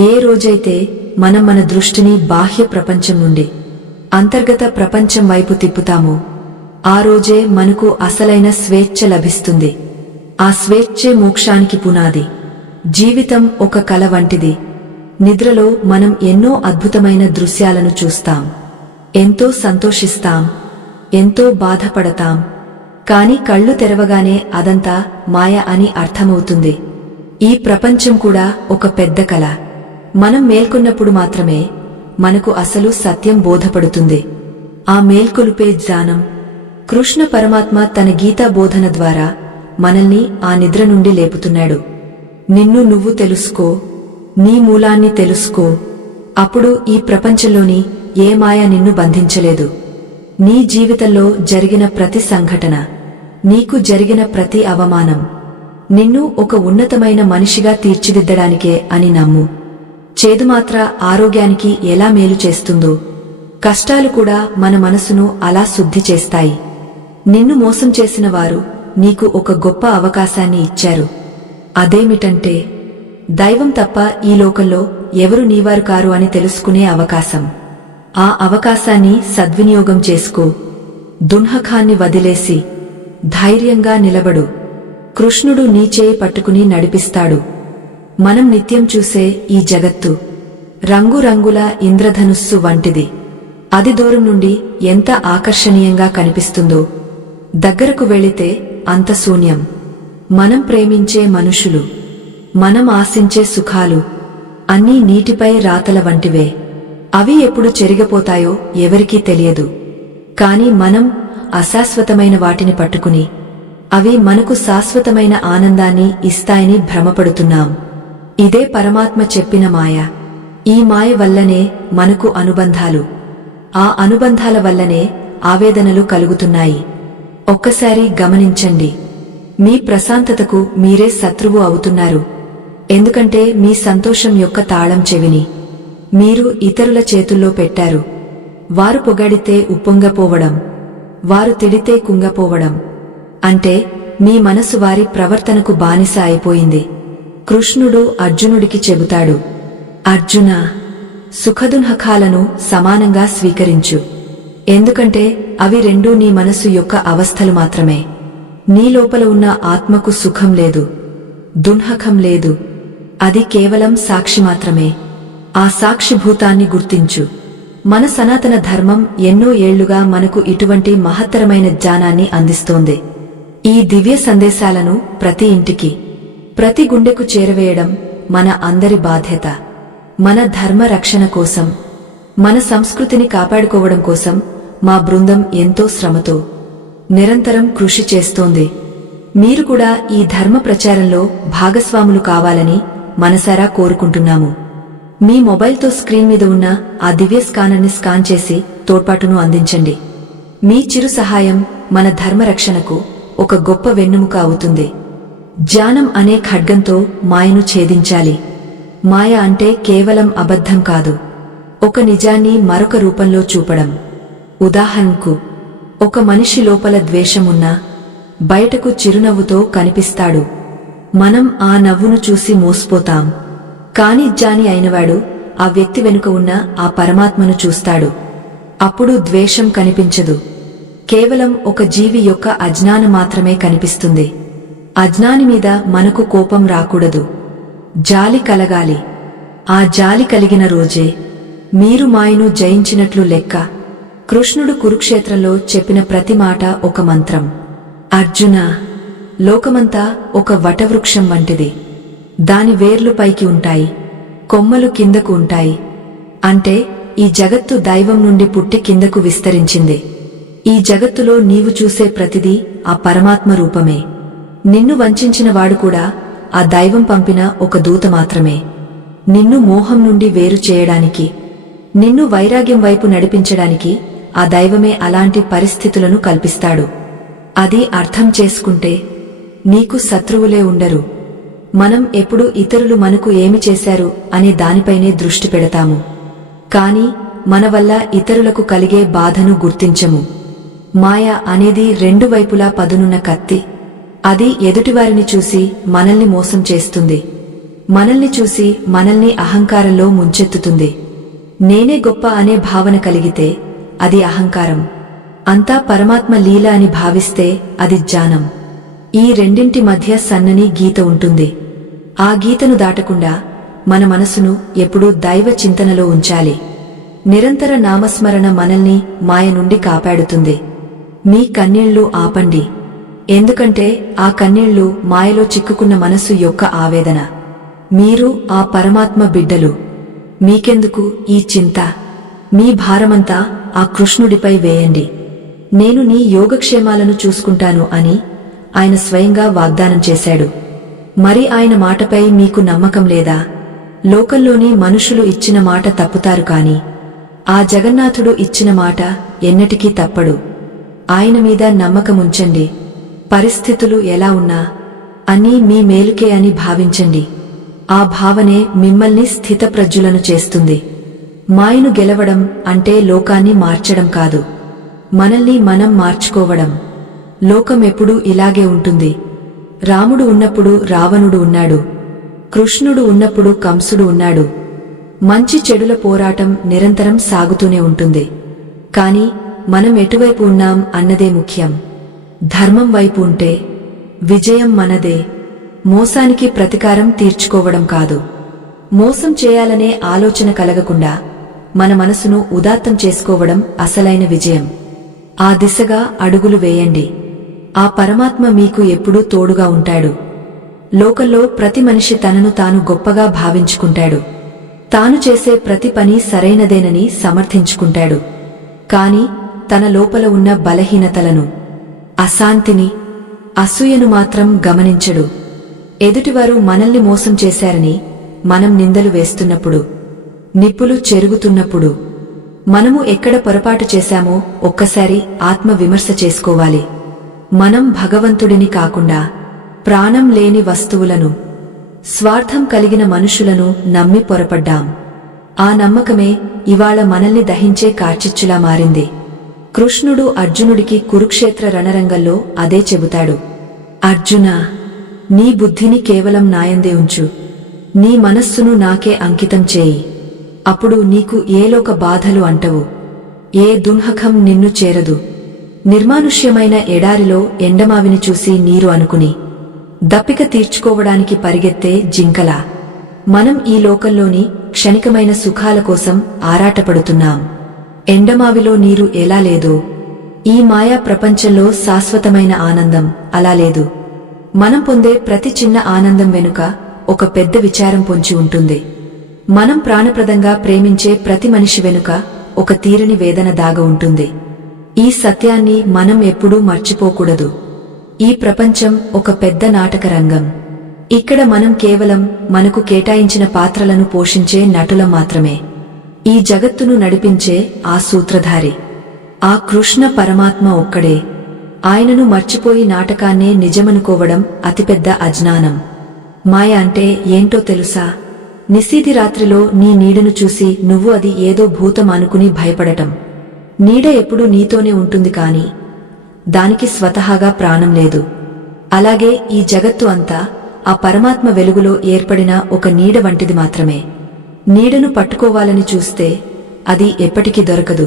ఏ రోజైతే మనం మన దృష్టిని బాహ్య ప్రపంచం నుండి అంతర్గత ప్రపంచం వైపు తిప్పుతామో ఆ రోజే మనకు అసలైన స్వేచ్ఛ లభిస్తుంది. ఆ స్వేచ్ఛే మోక్షానికి పునాది. జీవితం ఒక కల వంటిది. నిద్రలో మనం ఎన్నో అద్భుతమైన దృశ్యాలను చూస్తాం, ఎంతో సంతోషిస్తాం, ఎంతో బాధపడతాం. కాని కళ్ళు తెరవగానే అదంతా మాయ అని అర్థమవుతుంది. ఈ ప్రపంచం కూడా ఒక పెద్ద కల. మనం మేల్కొన్నప్పుడు మాత్రమే మనకు అసలు సత్యం బోధపడుతుంది. ఆ మేల్కొలుపే జ్ఞానం, కృష్ణ పరమాత్మ తన గీతా బోధన ద్వారా మనల్ని ఆ నిద్ర నుండి లేపుతున్నాడు. నిన్ను నువ్వు తెలుసుకో, నీ మూలాన్ని తెలుసుకో. అప్పుడు ఈ ప్రపంచంలోని ఏ మాయ నిన్ను బంధించలేదు. నీ జీవితంలో జరిగిన ప్రతి సంఘటన, నీకు జరిగిన ప్రతి అవమానం నిన్ను ఒక ఉన్నతమైన మనిషిగా తీర్చిదిద్దడానికే అని నమ్ము. చేదుమాత్ర ఆరోగ్యానికి ఎలా మేలు చేస్తుందో, కష్టాలు కూడా మన మనసును అలా శుద్ధి చేస్తాయి. నిన్ను మోసం చేసిన వారు నీకు ఒక గొప్ప అవకాశాన్ని ఇచ్చారు. అదేమిటంటే దైవం తప్ప ఈ లోకంలో ఎవరు నీవారు కారు అని తెలుసుకునే అవకాశం. ఆ అవకాశాన్ని సద్వినియోగం చేసుకో. దున్హకాన్ని వదిలేసి ధైర్యంగా నిలబడు. కృష్ణుడు నీ చేయి పట్టుకుని నడిపిస్తాడు. మనం నిత్యం చూసే ఈ జగత్తు రంగురంగుల ఇంద్రధనుస్సు వంటిది. అది దూరం నుండి ఎంత ఆకర్షణీయంగా కనిపిస్తుందో, దగ్గరకు వెళితే అంత శూన్యం. మనం ప్రేమించే మనుషులు, మనం ఆశించే సుఖాలు అన్నీ నీటిపై రాతల వంటివే. అవి ఎప్పుడు చెరిగిపోతాయో ఎవరికీ తెలియదు. కాని మనం అశాశ్వతమైన వాటిని పట్టుకుని అవి మనకు శాశ్వతమైన ఆనందాన్ని ఇస్తాయని భ్రమపడుతున్నాం. ఇదే పరమాత్మ చెప్పిన మాయ. ఈ మాయ వల్లనే మనకు అనుబంధాలు, ఆ అనుబంధాల వల్లనే ఆవేదనలు కలుగుతున్నాయి. ఒక్కసారి గమనించండి. మీ ప్రశాంతతకు మీరే శత్రువు అవుతున్నారు. ఎందుకంటే మీ సంతోషం యొక్క తాళం చెవిని మీరు ఇతరుల చేతుల్లో పెట్టారు. వారు పొగడితే ఉప్పొంగపోవడం, వారు తిడితే కుంగపోవడం, అంటే మీ మనసు వారి ప్రవర్తనకు బానిస అయిపోయింది. కృష్ణుడు అర్జునుడికి చెబుతాడు, అర్జునా, సుఖదున్హకాలను సమానంగా స్వీకరించు. ఎందుకంటే అవి రెండూ నీ మనసు యొక్క అవస్థలు మాత్రమే. నీ లోపల ఉన్న ఆత్మకు సుఖం లేదు, దున్హకం లేదు. అది కేవలం సాక్షి మాత్రమే. ఆ సాక్షిభూతాన్ని గుర్తించు. మన సనాతన ధర్మం ఎన్నో ఏళ్లుగా మనకు ఇటువంటి మహత్తరమైన జ్ఞానాన్ని అందిస్తోంది. ఈ దివ్య సందేశాలను ప్రతి ఇంటికి, ప్రతి గుండెకు చేరవేయడం మన అందరి బాధ్యత. మన ధర్మ రక్షణ కోసం, మన సంస్కృతిని కాపాడుకోవడం కోసం మా బృందం ఎంతో శ్రమతో నిరంతరం కృషి చేస్తోంది. మీరు కూడా ఈ ధర్మ ప్రచారంలో భాగస్వాములు కావాలని మనసారా కోరుకుంటున్నాము. మీ మొబైల్తో స్క్రీన్ మీద ఉన్న ఆ దివ్య స్కానర్ని స్కాన్ చేసి తోడ్పాటును అందించండి. మీ చిరు సహాయం మన ధర్మరక్షణకు ఒక గొప్ప వెన్నెముక అవుతుంది. జ్ఞానం అనే ఖడ్గంతో మాయను ఛేదించాలి. మాయ అంటే కేవలం అబద్ధం కాదు, ఒక నిజాన్ని మరొక రూపంలో చూపడం. ఉదాహరణకు, ఒక మనిషి లోపల ద్వేషమున్నా బయటకు చిరునవ్వుతో కనిపిస్తాడు. మనం ఆ నవ్వును చూసి మోసపోతాం. కాని జ్ఞాని అయినవాడు ఆ వ్యక్తి వెనుక ఉన్న ఆ పరమాత్మను చూస్తాడు. అప్పుడు ద్వేషం కనిపించదు, కేవలం ఒక జీవి యొక్క అజ్ఞానం మాత్రమే కనిపిస్తుంది. అజ్ఞాని మీద మనకు కోపం రాకూడదు, జాలి కలగాలి. ఆ జాలి కలిగిన రోజే మీరు మాయను జయించినట్లు లెక్క. కృష్ణుడు కురుక్షేత్రంలో చెప్పిన ప్రతి మాట ఒక మంత్రం. అర్జునా, లోకమంతా ఒక వటవృక్షం వంటిది. దాని వేర్లు పైకి ఉంటాయి, కొమ్మలు కిందకు ఉంటాయి. అంటే ఈ జగత్తు దైవం నుండి పుట్టి కిందకు విస్తరించింది. ఈ జగత్తులో నీవు చూసే ప్రతిదీ ఆ పరమాత్మ రూపమే. నిన్ను వంచిన వాడు కూడా ఆ దైవం పంపిన ఒక దూత మాత్రమే. నిన్ను మోహం నుండి వేరు చేయడానికి, నిన్ను వైరాగ్యం వైపు నడిపించడానికి ఆ దైవమే అలాంటి పరిస్థితులను కల్పిస్తాడు. అది అర్థం చేసుకుంటే నీకు శత్రువులే ఉండరు. మనం ఎప్పుడు ఇతరులు మనకు ఏమి చేశారు అనే దానిపైనే దృష్టి పెడతాము, కాని మన వల్ల ఇతరులకు కలిగే బాధను గుర్తించము. మాయ అనేది రెండు వైపులా పదునున్న కత్తి. అది ఎదుటివారిని చూసి మనల్ని మోసం చేస్తుంది, మనల్ని చూసి మనల్ని అహంకారంలో ముంచెత్తుతుంది. నేనే గొప్ప అనే భావన కలిగితే అది అహంకారం, అంతా పరమాత్మ లీల అని భావిస్తే అది జ్ఞానం. ఈ రెండింటి మధ్య సన్నని గీత ఉంటుంది. ఆ గీతను దాటకుండా మన మనసును ఎప్పుడూ దైవ చింతనలో ఉంచాలి. నిరంతర నామస్మరణ మనల్ని మాయ నుండి కాపాడుతుంది. మీ కన్నీళ్లు ఆపండి, ఎందుకంటే ఆ కన్నీళ్లు మాయలో చిక్కుకున్న మనసు యొక్క ఆవేదన. మీరు ఆ పరమాత్మ బిడ్డలు. మీకెందుకు ఈ చింత? మీ భారమంతా ఆ కృష్ణుడిపై వేయండి. నేను నీ యోగక్షేమాలను చూసుకుంటాను అని ఆయన స్వయంగా వాగ్దానం చేశాడు. మరి ఆయన మాటపై మీకు నమ్మకం లేదా? లోకంలోని మనుషులు ఇచ్చిన మాట తప్పుతారు కాని ఆ జగన్నాథుడు ఇచ్చిన మాట ఎన్నటికీ తప్పడు. ఆయన మీద నమ్మకముంచండి. పరిస్థితులు ఎలా ఉన్నా అన్నీ మీ మేలుకే అని భావించండి. ఆ భావనే మిమ్మల్ని స్థితప్రజ్ఞులను చేస్తుంది. మాయను గెలవడం అంటే లోకాన్ని మార్చడం కాదు, మనల్ని మనం మార్చుకోవడం. లోకం ఎప్పుడూ ఇలాగే ఉంటుంది. రాముడు ఉన్నప్పుడు రావణుడు ఉన్నాడు, కృష్ణుడు ఉన్నప్పుడు కంసుడు ఉన్నాడు. మంచి చెడుల పోరాటం నిరంతరం సాగుతూనే ఉంటుంది. కాని మనం ఎటువైపు ఉన్నాం అన్నదే ముఖ్యం. ధర్మం వైపు ఉంటే విజయం మనదే. మోసానికి ప్రతీకారం తీర్చుకోవడం కాదు, మోసం చేయాలనే ఆలోచన కలగకుండా మన మనసును ఉదాత్తం చేసుకోవడం అసలైన విజయం. ఆ దిశగా అడుగులు వేయండి. ఆ పరమాత్మ మీకు ఎప్పుడూ తోడుగా ఉంటాడు. లోకంలో ప్రతి మనిషి తనను తాను గొప్పగా భావించుకుంటాడు. తాను చేసే ప్రతి పని సరైనదేనని సమర్థించుకుంటాడు. కాని తన లోపల ఉన్న బలహీనతలను, అశాంతిని, అసూయను మాత్రం గమనించడు. ఎదుటివారు మనల్ని మోసం చేశారని మనం నిందలు వేస్తున్నప్పుడు, నిప్పులు చెరుగుతున్నప్పుడు మనము ఎక్కడ పొరపాటు చేశామో ఒక్కసారి ఆత్మవిమర్శ చేసుకోవాలి. మనం భగవంతుడిని కాకుండా ప్రాణం లేని వస్తువులను, స్వార్థం కలిగిన మనుషులను నమ్మి పొరపడ్డాం. ఆ నమ్మకమే ఇవాళ మనల్ని దహించే కార్చిచ్చులా మారింది. కృష్ణుడు అర్జునుడికి కురుక్షేత్ర రణరంగంలో అదే చెబుతాడు. అర్జునా, నీ బుద్ధిని కేవలం నాయందే ఉంచు. నీ మనస్సును నాకే అంకితం చేయి. అప్పుడు నీకు ఏలోక బాధలు అంటవు, ఏ దుంహకం నిన్ను చేరదు. నిర్మానుష్యమైన ఎడారిలో ఎండమావిని చూసి నీరు అనుకుని దప్పిక తీర్చుకోవడానికి పరిగెత్తే జింకలా మనం ఈ లోకంలోని క్షణికమైన సుఖాల కోసం ఆరాటపడుతున్నాం. ఎండమావిలో నీరు ఎలా లేదో ఈ మాయా ప్రపంచంలో శాశ్వతమైన ఆనందం అలా లేదు. మనం పొందే ప్రతి చిన్న ఆనందం వెనుక ఒక పెద్ద విచారం పొంచి ఉంటుంది. మనం ప్రాణప్రదంగా ప్రేమించే ప్రతి మనిషి వెనుక ఒక తీరని వేదన దాగ ఉంటుంది. ఈ సత్యాన్ని మనం ఎప్పుడూ మర్చిపోకూడదు. ఈ ప్రపంచం ఒక పెద్ద నాటక రంగం. ఇక్కడ మనం కేవలం మనకు కేటాయించిన పాత్రలను పోషించే నటులం మాత్రమే. ఈ జగత్తును నడిపించే ఆ సూత్రధారి, ఆ కృష్ణ పరమాత్మ ఒక్కడే. ఆయనను మర్చిపోయి నాటకాన్నే నిజమనుకోవడం అతిపెద్ద అజ్ఞానం. మాయ అంటే ఏంటో తెలుసా? నిశీధి రాత్రిలో నీ నీడను చూసి నువ్వు అది ఏదో భూతం అనుకుని భయపడటం. నీడ ఎప్పుడూ నీతోనే ఉంటుంది కాని దానికి స్వతహాగా ప్రాణం లేదు. అలాగే ఈ జగత్తు అంతా ఆ పరమాత్మ వెలుగులో ఏర్పడిన ఒక నీడ వంటిది మాత్రమే. నీడను పట్టుకోవాలని చూస్తే అది ఎప్పటికీ దొరకదు.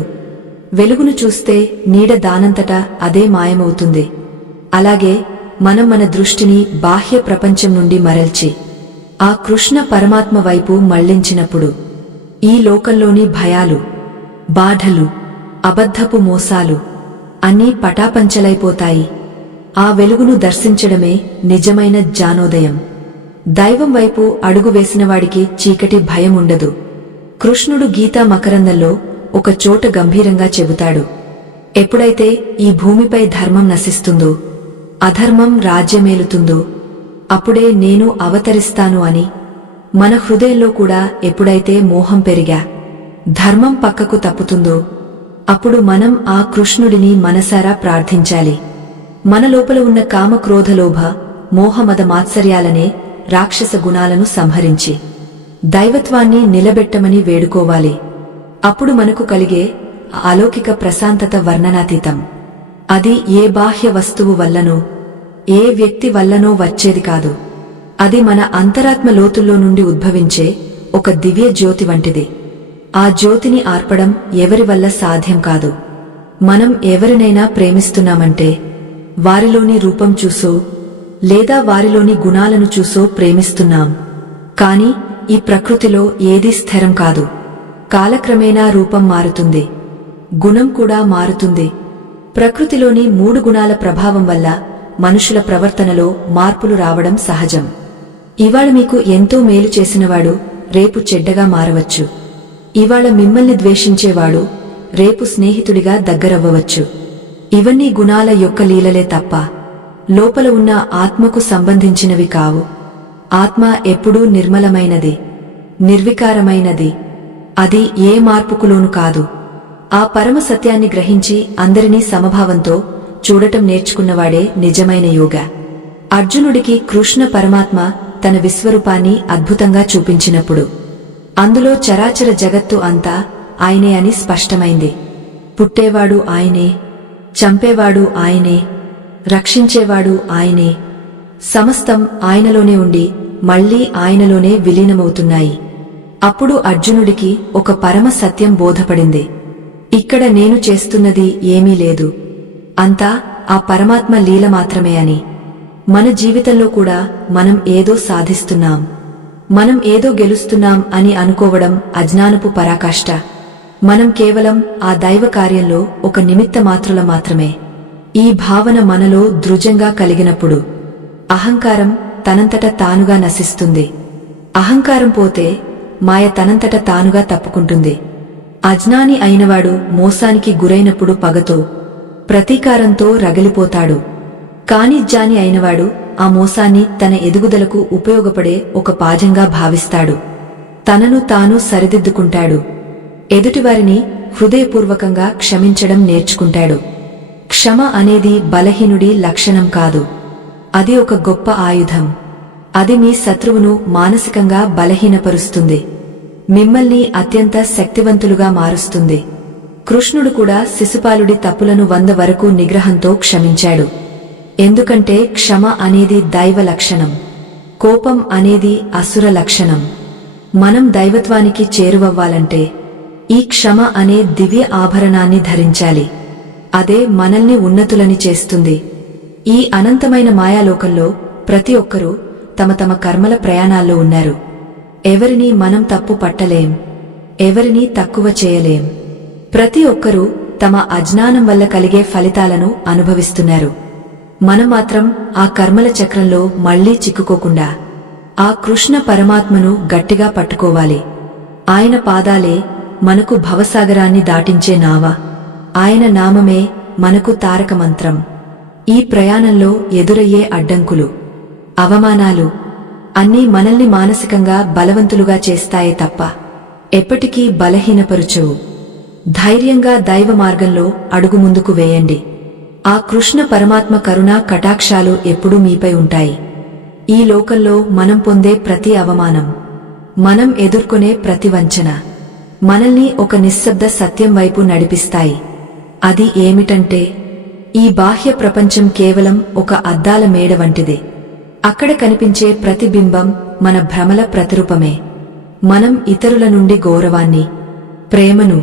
వెలుగును చూస్తే నీడ దానంతటా అదే మాయమవుతుంది. అలాగే మనం మన దృష్టిని బాహ్య ప్రపంచం నుండి మరల్చి ఆ కృష్ణ పరమాత్మ వైపు మళ్లించినప్పుడు ఈ లోకంలోని భయాలు, బాధలు, అబద్ధపు మోసాలు అన్నీ పటాపంచలైపోతాయి. ఆ వెలుగును దర్శించడమే నిజమైన జ్ఞానోదయం. దైవం వైపు అడుగు వేసినవాడికి చీకటి భయం ఉండదు. కృష్ణుడు గీతా మకరందంలో ఒక చోట గంభీరంగా చెబుతాడు, ఎప్పుడైతే ఈ భూమిపై ధర్మం నశిస్తుందో, అధర్మం రాజ్యమేలుతుందో అప్పుడే నేను అవతరిస్తాను అని. మన హృదయంలో కూడా ఎప్పుడైతే మోహం పెరిగా ధర్మం పక్కకు తప్పుతుందో అప్పుడు మనం ఆ కృష్ణుడిని మనసారా ప్రార్థించాలి. మన లోపల ఉన్న కామ క్రోధ లోభ మోహమద మాత్సర్యాలనే రాక్షస గుణాలను సంహరించి దైవత్వాన్ని నిలబెట్టమని వేడుకోవాలి. అప్పుడు మనకు కలిగే అలౌకిక ప్రశాంతత వర్ణనాతీతం. అది ఏ బాహ్య వస్తువు వల్లనో ఏ వ్యక్తి వల్లనో వచ్చేది కాదు. అది మన అంతరాత్మ లోతుల్లో నుండి ఉద్భవించే ఒక దివ్య జ్యోతి వంటిది. ఆ జ్యోతిని ఆర్పడం ఎవరి వల్ల సాధ్యం కాదు. మనం ఎవరినైనా ప్రేమిస్తున్నామంటే వారిలోని రూపం చూసో లేదా వారిలోని గుణాలను చూసో ప్రేమిస్తున్నాం. కాని ఈ ప్రకృతిలో ఏదీ స్థిరం కాదు. కాలక్రమేణా రూపం మారుతుంది, గుణం కూడా మారుతుంది. ప్రకృతిలోని 3 గుణాల ప్రభావం వల్ల మనుషుల ప్రవర్తనలో మార్పులు రావడం సహజం. ఇవాళ మీకు ఎంతో మేలు చేసినవాడు రేపు చెడ్డగా మారవచ్చు. ఇవాళ మిమ్మల్ని ద్వేషించేవాడు రేపు స్నేహితుడిగా దగ్గరవ్వవచ్చు. ఇవన్నీ గుణాల యొక్క లీలలే తప్ప లోపల ఉన్న ఆత్మకు సంబంధించినవి కావు. ఆత్మ ఎప్పుడూ నిర్మలమైనది, నిర్వికారమైనది. అది ఏ మార్పుకులోను కాదు. ఆ పరమ సత్యాన్ని గ్రహించి అందరినీ సమభావంతో చూడటం నేర్చుకున్నవాడే నిజమైన యోగి. అర్జునుడికి కృష్ణ పరమాత్మ తన విశ్వరూపాన్ని అద్భుతంగా చూపించినప్పుడు అందులో చరాచర జగత్తు అంతా ఆయనే అని స్పష్టమైంది. పుట్టేవాడు ఆయనే, చంపేవాడు ఆయనే, రక్షించేవాడు ఆయనే. సమస్తం ఆయనలోనే ఉండి మళ్లీ ఆయనలోనే విలీనమవుతున్నాయి. అప్పుడు అర్జునుడికి ఒక పరమ సత్యం బోధపడింది. ఇక్కడ నేను చేస్తున్నది ఏమీ లేదు, అంతా ఆ పరమాత్మ లీల మాత్రమే అని. మన జీవితంలో కూడా మనం ఏదో సాధిస్తున్నాం, మనం ఏదో గెలుస్తున్నాం అని అనుకోవడం అజ్ఞానపు పరాకాష్ట. మనం కేవలం ఆ దైవ కార్యంలో ఒక నిమిత్త మాత్రుల మాత్రమే. ఈ భావన మనలో దృఢంగా కలిగినప్పుడు అహంకారం తనంతట తానుగా నశిస్తుంది. అహంకారం పోతే మాయ తనంతట తానుగా తప్పుకుంటుంది. అజ్ఞాని అయినవాడు మోసానికి గురైనప్పుడు పగతో, ప్రతీకారంతో రగిలిపోతాడు. కాని జ్ఞాని అయినవాడు ఆ మోసాన్ని తన ఎదుగుదలకు ఉపయోగపడే ఒక పాజంగా భావిస్తాడు. తనను తాను సరిదిద్దుకుంటాడు. ఎదుటివారిని హృదయపూర్వకంగా క్షమించడం నేర్చుకుంటాడు. క్షమ అనేది బలహీనుడి లక్షణం కాదు, అది ఒక గొప్ప ఆయుధం. అది మీ శత్రువును మానసికంగా బలహీనపరుస్తుంది, మిమ్మల్ని అత్యంత శక్తివంతులుగా మారుస్తుంది. కృష్ణుడు కూడా శిశుపాలుడి తప్పులను 100 వరకు నిగ్రహంతో క్షమించాడు. ఎందుకంటే క్షమ అనేది దైవ లక్షణం, కోపం అనేది అసుర లక్షణం. మనం దైవత్వానికి చేరువవ్వాలంటే ఈ క్షమ అనే దివ్య ఆభరణాన్ని ధరించాలి. అదే మనల్ని ఉన్నతులని చేస్తుంది. ఈ అనంతమైన మాయాలోకంలో ప్రతి ఒక్కరూ తమ తమ కర్మల ప్రయాణాల్లో ఉన్నారు. ఎవరినీ మనం తప్పు పట్టలేం, ఎవరినీ తక్కువ చేయలేం. ప్రతి ఒక్కరూ తమ అజ్ఞానం వల్ల కలిగే ఫలితాలను అనుభవిస్తున్నారు. మనం మాత్రం ఆ కర్మల చక్రంలో మళ్లీ చిక్కుకోకుండా ఆ కృష్ణ పరమాత్మను గట్టిగా పట్టుకోవాలి. ఆయన పాదాలే మనకు భవసాగరాన్ని దాటించే నావ, ఆయన నామమే మనకు తారక మంత్రం. ఈ ప్రయాణంలో ఎదురయ్యే అడ్డంకులు, అవమానాలు అన్నీ మనల్ని మానసికంగా బలవంతులుగా చేస్తాయే తప్ప ఎప్పటికీ బలహీనపరుచవు. ధైర్యంగా దైవ మార్గంలో అడుగు ముందుకు వేయండి. ఆ కృష్ణ పరమాత్మ కరుణా కటాక్షాలు ఎప్పుడూ మీపై ఉంటాయి. ఈ లోకంలో మనం పొందే ప్రతి అవమానం, మనం ఎదుర్కొనే ప్రతి వంచన మనల్ని ఒక నిశ్శబ్ద సత్యం వైపు నడిపిస్తాయి. అది ఏమిటంటే ఈ బాహ్య ప్రపంచం కేవలం ఒక అద్దాల మేడ వంటిదే. అక్కడ కనిపించే ప్రతిబింబం మన భ్రమల ప్రతిరూపమే. మనం ఇతరుల నుండి గౌరవాన్ని, ప్రేమను,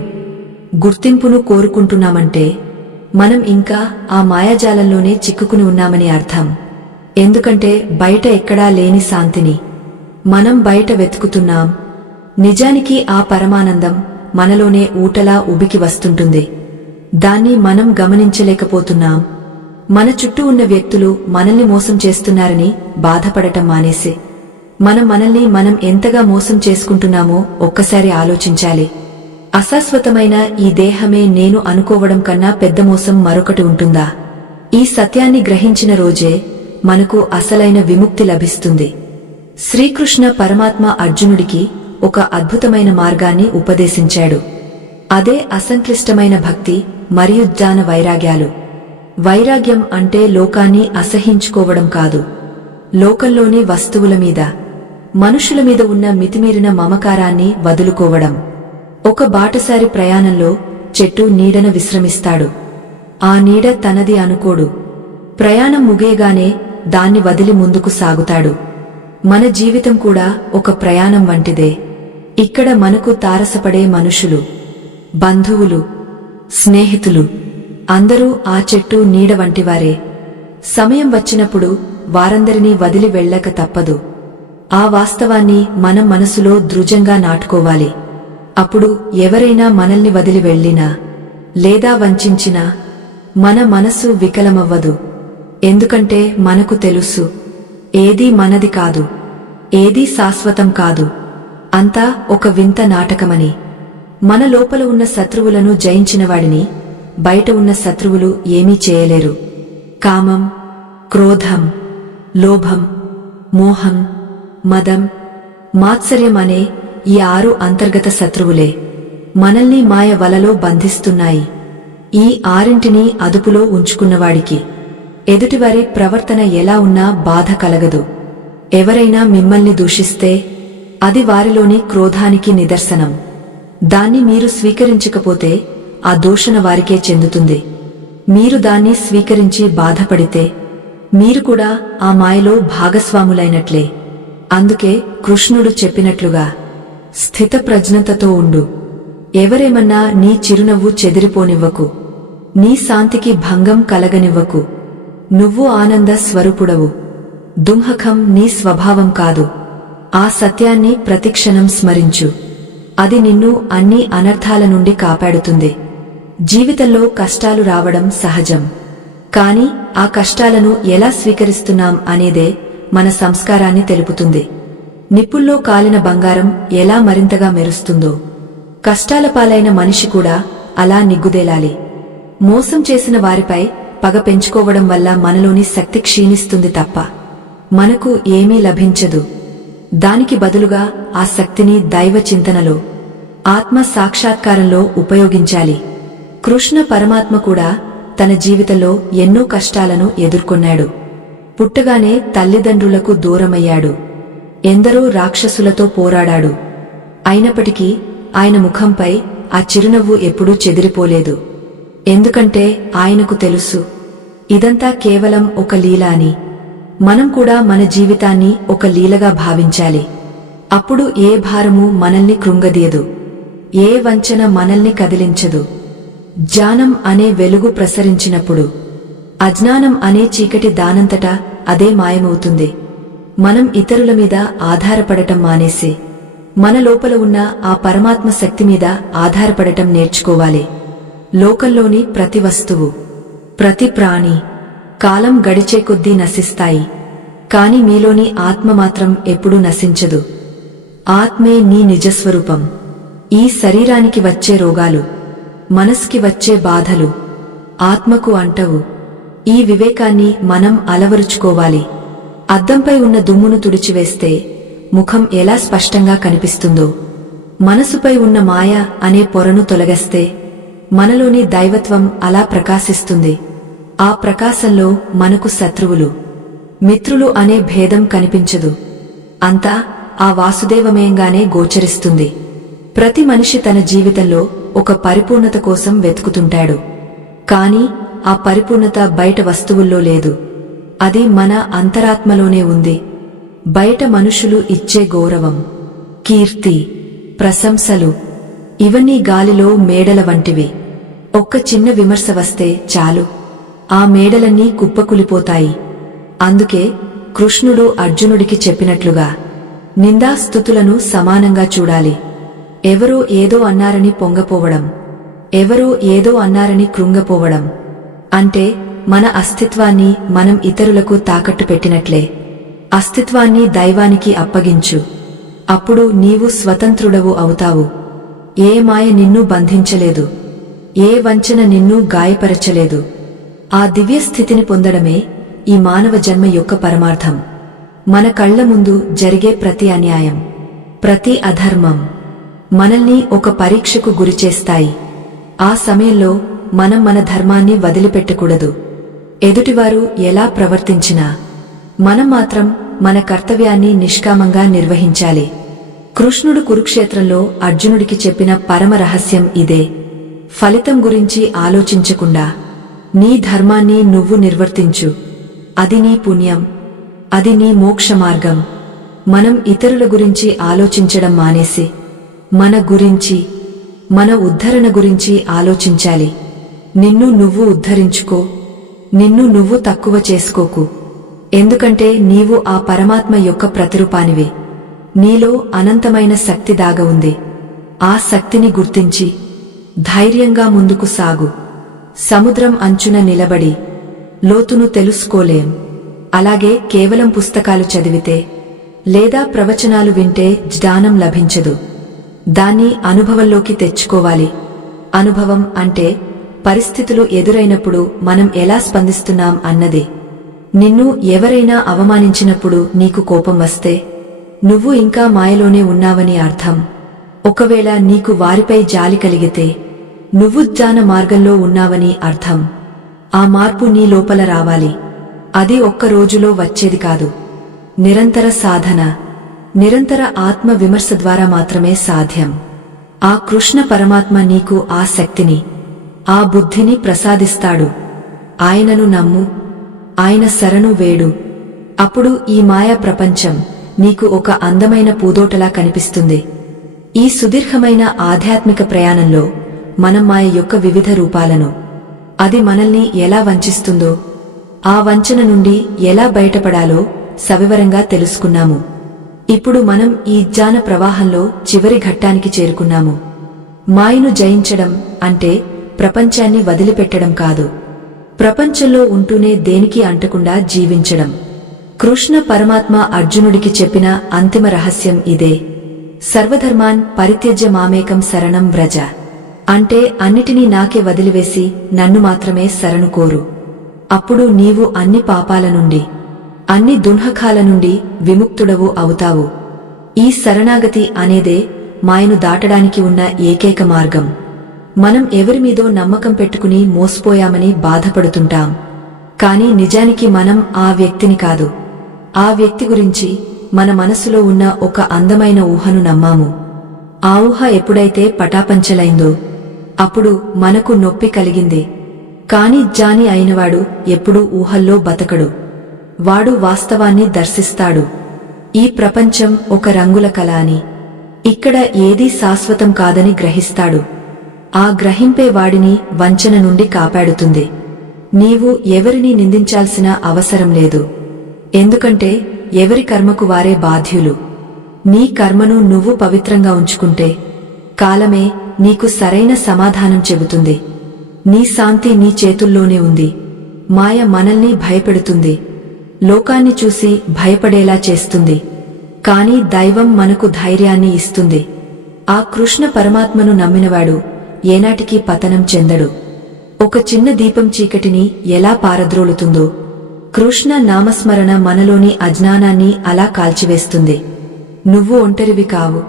గుర్తింపును కోరుకుంటున్నామంటే మనం ఇంకా ఆ మాయాజాలంలోనే చిక్కుకుని ఉన్నామని అర్థం. ఎందుకంటే బయట ఎక్కడా లేని శాంతిని మనం బయట వెతుకుతున్నాం. నిజానికి ఆ పరమానందం మనలోనే ఊటలా ఉబికి వస్తుంటుంది. దాన్ని మనం గమనించలేకపోతున్నాం. మన చుట్టూ ఉన్న వ్యక్తులు మనల్ని మోసం చేస్తున్నారని బాధపడటం మానేసి మనల్ని మనం ఎంతగా మోసం చేసుకుంటున్నామో ఒక్కసారి ఆలోచించాలి. అశాశ్వతమైన ఈ దేహమే నేను అనుకోవడం కన్నా పెద్ద మోసం మరొకటి ఉంటుందా? ఈ సత్యాన్ని గ్రహించిన రోజే మనకు అసలైన విముక్తి లభిస్తుంది. శ్రీకృష్ణ పరమాత్మ అర్జునుడికి ఒక అద్భుతమైన మార్గాన్ని ఉపదేశించాడు. అదే అసంక్లిష్టమైన భక్తి మరియు జ్ఞాన వైరాగ్యాలు. వైరాగ్యం అంటే లోకాన్ని అసహించుకోవడం కాదు, లోకంలోని వస్తువుల మీద, మనుషుల మీద ఉన్న మితిమీరిన మమకారాన్ని వదులుకోవడం. ఒక బాటసారి ప్రయాణంలో చెట్టు నీడన విశ్రమిస్తాడు. ఆ నీడ తనది అనుకోడు. ప్రయాణం ముగియగానే దాన్ని వదిలి ముందుకు సాగుతాడు. మన జీవితం కూడా ఒక ప్రయాణం వంటిదే. ఇక్కడ మనకు తారసపడే మనుషులు, బంధువులు, స్నేహితులు అందరూ ఆ చెట్టు నీడ వంటివారే. సమయం వచ్చినప్పుడు వారందరినీ వదిలి వెళ్ళక తప్పదు. ఆ వాస్తవాన్ని మనం మనసులో దృఢంగా నాటుకోవాలి. అప్పుడు ఎవరైనా మనల్ని వదిలి వెళ్ళినా లేదా వంచినా మన మనసు వికలమవ్వదు. ఎందుకంటే మనకు తెలుసు, ఏదీ మనది కాదు, ఏదీ శాశ్వతం కాదు, అంతా ఒక వింత నాటకమని. మన లోపల ఉన్న శత్రువులను జయించినవాడిని బయట ఉన్న శత్రువులు ఏమీ చేయలేరు. కామం, క్రోధం, లోభం, మోహం, మదం, మాత్సర్యం అనే ఈ 6 అంతర్గత శత్రువులే మనల్ని మాయ వలలో బంధిస్తున్నాయి. ఈ 6ంటిని అదుపులో ఉంచుకున్నవాడికి ఎదుటివారి ప్రవర్తన ఎలా ఉన్నా బాధ కలగదు. ఎవరైనా మిమ్మల్ని దూషిస్తే అది వారిలోని క్రోధానికి నిదర్శనం. దాన్ని మీరు స్వీకరించకపోతే ఆ దూషణ వారికే చెందుతుంది. మీరు దాన్ని స్వీకరించి బాధపడితే మీరు కూడా ఆ మాయలో భాగస్వాములైనట్లే. అందుకే కృష్ణుడు చెప్పినట్లుగా స్థితప్రజ్ఞతతో ఉండు. ఎవరేమన్నా నీ చిరునవ్వు చెదిరిపోనివ్వకు. నీ శాంతికి భంగం కలగనివ్వకు. నువ్వు ఆనంద స్వరూపుడవు. దుంహకం నీ స్వభావం కాదు. ఆ సత్యాన్ని ప్రతిక్షణం స్మరించు. అది నిన్ను అన్ని అనర్థాల నుండి కాపాడుతుంది. జీవితంలో కష్టాలు రావడం సహజం. కాని ఆ కష్టాలను ఎలా స్వీకరిస్తున్నాం అనేదే మన సంస్కారాన్ని తెలుపుతుంది. నిప్పుల్లో కాలిన బంగారం ఎలా మరింతగా మెరుస్తుందో కష్టాల పాలైన మనిషి కూడా అలా నిగ్గుదేలాలి. మోసం చేసిన వారిపై పగ పెంచుకోవడం వల్ల మనలోని శక్తి క్షీణిస్తుంది తప్ప మనకు ఏమీ లభించదు. దానికి బదులుగా ఆ శక్తిని దైవ చింతనలో, ఆత్మ సాక్షాత్కారంలో ఉపయోగించాలి. కృష్ణ పరమాత్మ కూడా తన జీవితంలో ఎన్నో కష్టాలను ఎదుర్కొన్నాడు. పుట్టగానే తల్లిదండ్రులకు దూరమయ్యాడు. ఎందరో రాక్షసులతో పోరాడాడు. అయినప్పటికీ ఆయన ముఖంపై ఆ చిరునవ్వు ఎప్పుడూ చెదిరిపోలేదు. ఎందుకంటే ఆయనకు తెలుసు ఇదంతా కేవలం ఒక లీల అని. మనం కూడా మన జీవితాన్ని ఒక లీలగా భావించాలి. అప్పుడు ఏ భారము మనల్ని కృంగదీయదు, ఏ వంచన మనల్ని కదిలించదు. జ్ఞానం అనే వెలుగు ప్రసరించినప్పుడు అజ్ఞానం అనే చీకటి దానంతటా అదే మాయమవుతుంది. మనం ఇతరుల మీద ఆధారపడటం మానేసి మన లోపల ఉన్న ఆ పరమాత్మ శక్తి మీద ఆధారపడటం నేర్చుకోవాలి. లోకంలోని ప్రతి వస్తువు, ప్రతి ప్రాణి కాలం గడిచే కొద్దీ నశిస్తాయి. కాని మీలోని ఆత్మ మాత్రం ఎప్పుడూ నశించదు. ఆత్మే నీ నిజస్వరూపం. ఈ శరీరానికి వచ్చే రోగాలు, మనస్కి వచ్చే బాధలు ఆత్మకు అంటవు. ఈ వివేకాన్ని మనం అలవరుచుకోవాలి. అద్దంపై ఉన్న దుమ్మును తుడిచివేస్తే ముఖం ఎలా స్పష్టంగా కనిపిస్తుందో, మనసుపై ఉన్న మాయ అనే పొరను తొలగస్తే మనలోని దైవత్వం అలా ప్రకాశిస్తుంది. ఆ ప్రకాశంలో మనకు శత్రువులు, మిత్రులు అనే భేదం కనిపించదు. అంతా ఆ వాసుదేవమయంగానే గోచరిస్తుంది. ప్రతి మనిషి తన జీవితంలో ఒక పరిపూర్ణత కోసం వెతుకుతుంటాడు. కాని ఆ పరిపూర్ణత బయట వస్తువుల్లో లేదు. అది మన అంతరాత్మలోనే ఉంది. బయట మనుషులు ఇచ్చే గౌరవం, కీర్తి, ప్రశంసలు ఇవన్నీ గాలిలో మేడల వంటివి. ఒక్క చిన్న విమర్శ వస్తే చాలు, ఆ మేడలన్నీ కుప్పకులిపోతాయి. అందుకే కృష్ణుడు అర్జునుడికి చెప్పినట్లుగా నిందాస్తుతులను సమానంగా చూడాలి. ఎవరో ఏదో అన్నారని పొంగపోవడం, ఎవరో ఏదో అన్నారని కృంగపోవడం అంటే మన అస్తిత్వాన్ని మనం ఇతరులకు తాకట్టు పెట్టినట్లే. అస్తిత్వాన్ని దైవానికి అప్పగించు. అప్పుడు నీవు స్వతంత్రుడవు అవుతావు. ఏ మాయ నిన్ను బంధించలేదు, ఏ వంచన నిన్ను గాయపరచలేదు. ఆ దివ్యస్థితిని పొందడమే ఈ మానవ జన్మ యొక్క పరమార్థం. మన కళ్ల ముందు జరిగే ప్రతి అన్యాయం, ప్రతి అధర్మం మనల్ని ఒక పరీక్షకు గురిచేస్తాయి. ఆ సమయంలో మనం మన ధర్మాన్ని వదిలిపెట్టకూడదు. ఎదుటివారు ఎలా ప్రవర్తించినా మనం మాత్రం మన కర్తవ్యాన్ని నిష్కామంగా నిర్వహించాలి. కృష్ణుడు కురుక్షేత్రంలో అర్జునుడికి చెప్పిన పరమ రహస్యం ఇదే. ఫలితం గురించి ఆలోచించకుండా నీ ధర్మాన్ని నువ్వు నిర్వర్తించు. అది నీ పుణ్యం, అది నీ మోక్ష మార్గం. మనం ఇతరుల గురించి ఆలోచించడం మానేసి మన గురించి, మన ఉద్ధరణ గురించి ఆలోచించాలి. నిన్ను నువ్వు ఉద్ధరించుకో, నిన్ను నువ్వు తక్కువ చేసుకోకు. ఎందుకంటే నీవు ఆ పరమాత్మ యొక్క ప్రతిరూపానివి. నీలో అనంతమైన శక్తి దాగ ఉంది. ఆ శక్తిని గుర్తించి ధైర్యంగా ముందుకు సాగు. సముద్రం అంచున నిలబడి లోతును తెలుసుకోలేం. అలాగే కేవలం పుస్తకాలు చదివితే లేదా ప్రవచనాలు వింటే జ్ఞానం లభించదు. దాన్ని అనుభవంలోకి తెచ్చుకోవాలి. అనుభవం అంటే పరిస్థితులు ఎదురైనప్పుడు మనం ఎలా స్పందిస్తున్నాం అన్నదే. నిన్ను ఎవరైనా అవమానించినప్పుడు నీకు కోపం వస్తే నువ్వు ఇంకా మాయలోనే ఉన్నావని అర్థం. ఒకవేళ నీకు వారిపై జాలి కలిగితే నువ్వు జ్ఞాన మార్గంలో ఉన్నావని అర్థం. ఆ మార్పు నీ లోపల రావాలి. అది ఒక్క రోజులో వచ్చేది కాదు. నిరంతర సాధన, నిరంతర ఆత్మ విమర్శ ద్వారా మాత్రమే సాధ్యం. ఆ కృష్ణ పరమాత్మ నీకు ఆ శక్తిని, ఆ బుద్ధిని ప్రసాదిస్తాడు. ఆయనను నమ్ము, ఆయన శరణు వేడు. అప్పుడు ఈ మాయా ప్రపంచం నీకు ఒక అందమైన పూదోటలా కనిపిస్తుంది. ఈ సుదీర్ఘమైన ఆధ్యాత్మిక ప్రయాణంలో మనం మాయ యొక్క వివిధ రూపాలను, అది మనల్ని ఎలా వంచిస్తుందో, ఆ వంచన నుండి ఎలా బయటపడాలో సవివరంగా తెలుసుకున్నాము. ఇప్పుడు మనం ఈ జ్ఞాన ప్రవాహంలో చివరి ఘట్టానికి చేరుకున్నాము. మాయను జయించడం అంటే ప్రపంచాన్ని వదిలిపెట్టడం కాదు, ప్రపంచంలో ఉంటూనే దేనికి అంటకుండా జీవించడం. కృష్ణ పరమాత్మ అర్జునుడికి చెప్పిన అంతిమ రహస్యం ఇదే. సర్వధర్మాన్ పరిత్యజ్య మామేకం శరణం వ్రజ. అంటే అన్నిటినీ నాకే వదిలివేసి నన్ను మాత్రమే శరణు కోరు. అప్పుడు నీవు అన్ని పాపాల నుండి, అన్ని దున్హకాల నుండి విముక్తుడవు అవుతావు. ఈ శరణాగతి అనేదే మాయను దాటడానికి ఉన్న ఏకైక మార్గం. మనం ఎవరిమీదో నమ్మకం పెట్టుకుని మోసపోయామని బాధపడుతుంటాం. కాని నిజానికి మనం ఆ వ్యక్తిని కాదు, ఆ వ్యక్తి గురించి మన మనసులో ఉన్న ఒక అందమైన ఊహను నమ్మాము. ఆ ఊహ ఎప్పుడైతే పటాపంచలైందో అప్పుడు మనకు నొప్పి కలిగింది. కాని జ్ఞాని అయినవాడు ఎప్పుడూ ఊహల్లో బతకడు. వాడు వాస్తవాన్ని దర్శిస్తాడు. ఈ ప్రపంచం ఒక రంగుల కల అని, ఇక్కడ ఏదీ శాశ్వతం కాదని గ్రహిస్తాడు. ఆ గ్రహింపే వాడిని వంచన నుండి కాపాడుతుంది. నీవు ఎవరినీ నిందించాల్సిన అవసరం లేదు. ఎందుకంటే ఎవరి కర్మకు వారే బాధ్యులు. నీ కర్మను నువ్వు పవిత్రంగా ఉంచుకుంటే కాలమే నీకు సరైన సమాధానం చెబుతుంది. నీ శాంతి నీ చేతుల్లోనే ఉంది. మాయ మనల్ని భయపెడుతుంది, లోకాన్ని చూసి భయపడేలా చేస్తుంది. కాని దైవం మనకు ధైర్యాన్ని ఇస్తుంది. ఆ కృష్ణ పరమాత్మను నమ్మినవాడు ఏనాటికి పతనం చెందడు. ఒక చిన్న దీపం చీకటిని ఎలా పారద్రోలుతుందో కృష్ణ నామస్మరణ మనలోని అజ్ఞానాన్ని అలా కాల్చివేస్తుంది. నువ్వు ఒంటరివి కావు.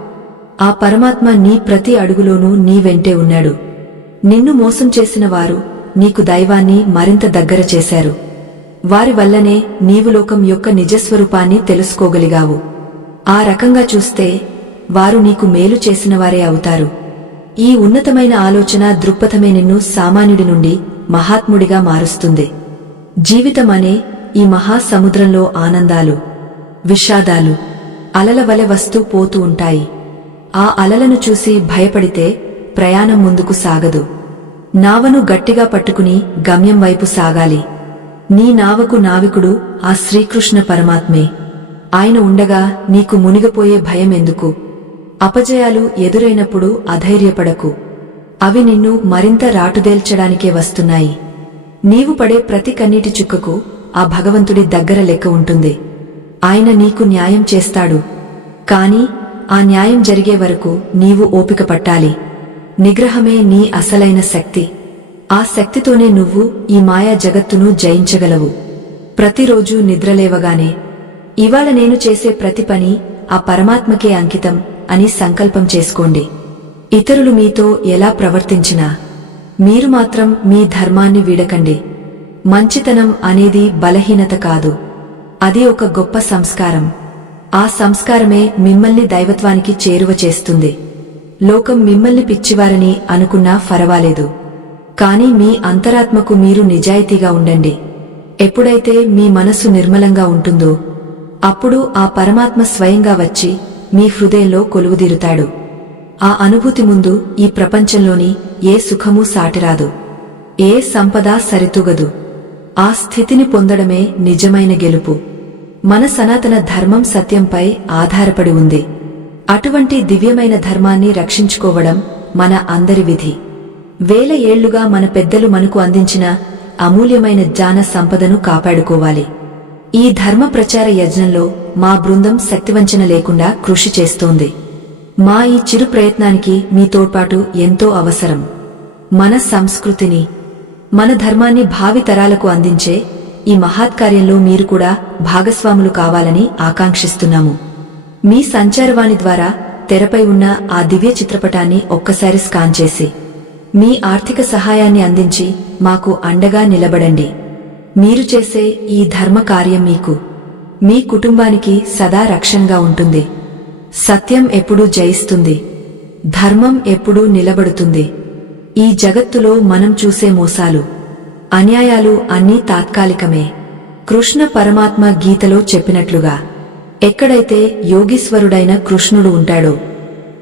ఆ పరమాత్మ నీ ప్రతి అడుగులోనూ నీ వెంటే ఉన్నాడు. నిన్ను మోసం చేసిన వారు నీకు దైవాన్ని మరింత దగ్గర చేశారు. వారి వల్లనే నీవు లోకం యొక్క నిజస్వరూపాన్ని తెలుసుకోగలిగావు. ఆ రకంగా చూస్తే వారు నీకు మేలు చేసినవారే అవుతారు. ఈ ఉన్నతమైన ఆలోచన దృక్పథమే నిన్ను సామాన్యుడి నుండి మహాత్ముడిగా మారుస్తుంది. జీవితమనే ఈ మహాసముద్రంలో ఆనందాలు, విషాదాలు అలల వలె వస్తూ పోతూ ఉంటాయి. ఆ అలలను చూసి భయపడితే ప్రయాణం ముందుకు సాగదు. నావను గట్టిగా పట్టుకుని గమ్యం వైపు సాగాలి. నీ నావకు నావికుడు ఆ శ్రీకృష్ణ పరమాత్మే. ఆయన ఉండగా నీకు మునిగిపోయే భయం ఎందుకు? అపజయాలు ఎదురైనప్పుడు అధైర్యపడకు. అవి నిన్ను మరింత రాటుదేల్చడానికే వస్తున్నాయి. నీవు పడే ప్రతి కన్నీటి చుక్కకు ఆ భగవంతుడి దగ్గర లెక్క ఉంటుంది. ఆయన నీకు న్యాయం చేస్తాడు. కాని ఆ న్యాయం జరిగే వరకు నీవు ఓపిక పట్టాలి. నిగ్రహమే నీ అసలైన శక్తి. ఆ శక్తితోనే నువ్వు ఈ మాయా జగత్తును జయించగలవు. ప్రతిరోజు నిద్రలేవగానే ఇవాళ నేను చేసే ప్రతి పని ఆ పరమాత్మకే అంకితం అని సంకల్పం చేసుకోండి. ఇతరులు మీతో ఎలా ప్రవర్తించినా మీరు మాత్రం మీ ధర్మాన్ని వీడకండి. మంచితనం అనేది బలహీనత కాదు, అది ఒక గొప్ప సంస్కారం. ఆ సంస్కారమే మిమ్మల్ని దైవత్వానికి చేరువ చేస్తుంది. లోకం మిమ్మల్ని పిచ్చివారని అనుకున్నా ఫరవాలేదు. కాని మీ అంతరాత్మకు మీరు నిజాయితీగా ఉండండి. ఎప్పుడైతే మీ మనసు నిర్మలంగా ఉంటుందో అప్పుడు ఆ పరమాత్మ స్వయంగా వచ్చి మీ హృదయంలో కొలువుదీరుతాడు. ఆ అనుభూతి ముందు ఈ ప్రపంచంలోని ఏ సుఖమూ సాటిరాదు, ఏ సంపద సరితూగదు. ఆ స్థితిని పొందడమే నిజమైన గెలుపు. మన సనాతన ధర్మం సత్యంపై ఆధారపడి ఉంది. అటువంటి దివ్యమైన ధర్మాన్ని రక్షించుకోవడం మన అందరి విధి. వేల ఏళ్లుగా మన పెద్దలు మనకు అందించిన అమూల్యమైన జ్ఞాన సంపదను కాపాడుకోవాలి. ఈ ధర్మ ప్రచార యజ్ఞంలో మా బృందం శక్తివంచన లేకుండా కృషి చేస్తోంది. మా ఈ చిరు ప్రయత్నానికి మీ తోడ్పాటు ఎంతో అవసరం. మన సంస్కృతిని, మన ధర్మాన్ని భావి తరాలకు అందించే ఈ మహత్కార్యంలో మీరు కూడా భాగస్వాములు కావాలని ఆకాంక్షిస్తున్నాము. మీ సంచారవాణి ద్వారా తెరపై ఉన్న ఆ దివ్య చిత్రపటాన్ని ఒక్కసారి స్కాన్ చేసి మీ ఆర్థిక సహాయాన్ని అందించి మాకు అండగా నిలబడండి. మీరు చేసే ఈ ధర్మ కార్యం మీకు, మీ కుటుంబానికి సదా రక్షణగా ఉంటుంది. సత్యం ఎప్పుడూ జయిస్తుంది, ధర్మం ఎప్పుడూ నిలబడుతుంది. ఈ జగత్తులో మనం చూసే మోసాలు, అన్యాయాలు అన్నీ తాత్కాలికమే. కృష్ణ పరమాత్మ గీతలో చెప్పినట్లుగా ఎక్కడైతే యోగీశ్వరుడైన కృష్ణుడు ఉంటాడో,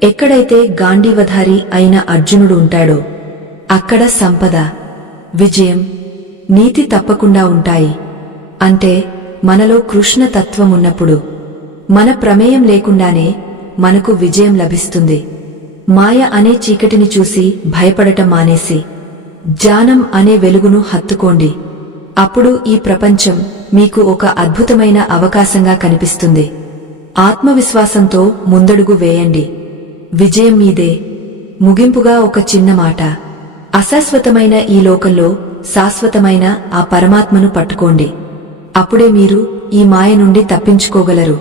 ఎక్కడైతే గాంధీవధారి అయిన అర్జునుడు ఉంటాడో, అక్కడ సంపద, విజయం, నీతి తప్పకుండా ఉంటాయి. అంటే మనలో కృష్ణ తత్వం ఉన్నప్పుడు మన ప్రమేయం లేకుండానే మనకు విజయం లభిస్తుంది. మాయ అనే చీకటిని చూసి భయపడటం మానేసి జ్ఞానం అనే వెలుగును హత్తుకోండి. అప్పుడు ఈ ప్రపంచం మీకు ఒక అద్భుతమైన అవకాశంగా కనిపిస్తుంది. ఆత్మవిశ్వాసంతో ముందడుగు వేయండి. విజయం మీదే. ముగింపుగా ఒక చిన్న మాట. అశాశ్వతమైన ఈ లోకంలో శాశ్వతమైన ఆ పరమాత్మను పట్టుకోండి. అప్పుడే మీరు ఈ మాయ నుండి తప్పించుకోగలరు.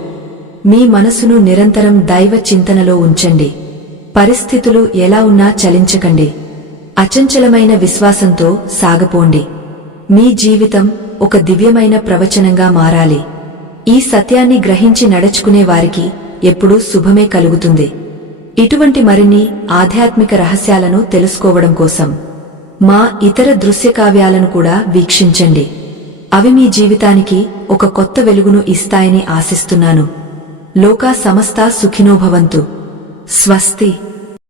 మీ మనసును నిరంతరం దైవ చింతనలో ఉంచండి. పరిస్థితులు ఎలా ఉన్నా చలించకండి. అచంచలమైన విశ్వాసంతో సాగపోండి. మీ జీవితం ఒక దివ్యమైన ప్రవచనంగా మారాలి. ఈ సత్యాన్ని గ్రహించి నడుచుకునే వారికి ఎప్పుడూ శుభమే కలుగుతుంది. ఇటువంటి మరిన్ని ఆధ్యాత్మిక రహస్యాలను తెలుసుకోవడం కోసం మా ఇతర దృశ్యకావ్యాలను కూడా వీక్షించండి. అవి మీ జీవితానికి ఒక కొత్త వెలుగును ఇస్తాయని ఆశిస్తున్నాను. లోకా సమస్తా సుఖినో భవంతు. స్వస్తి.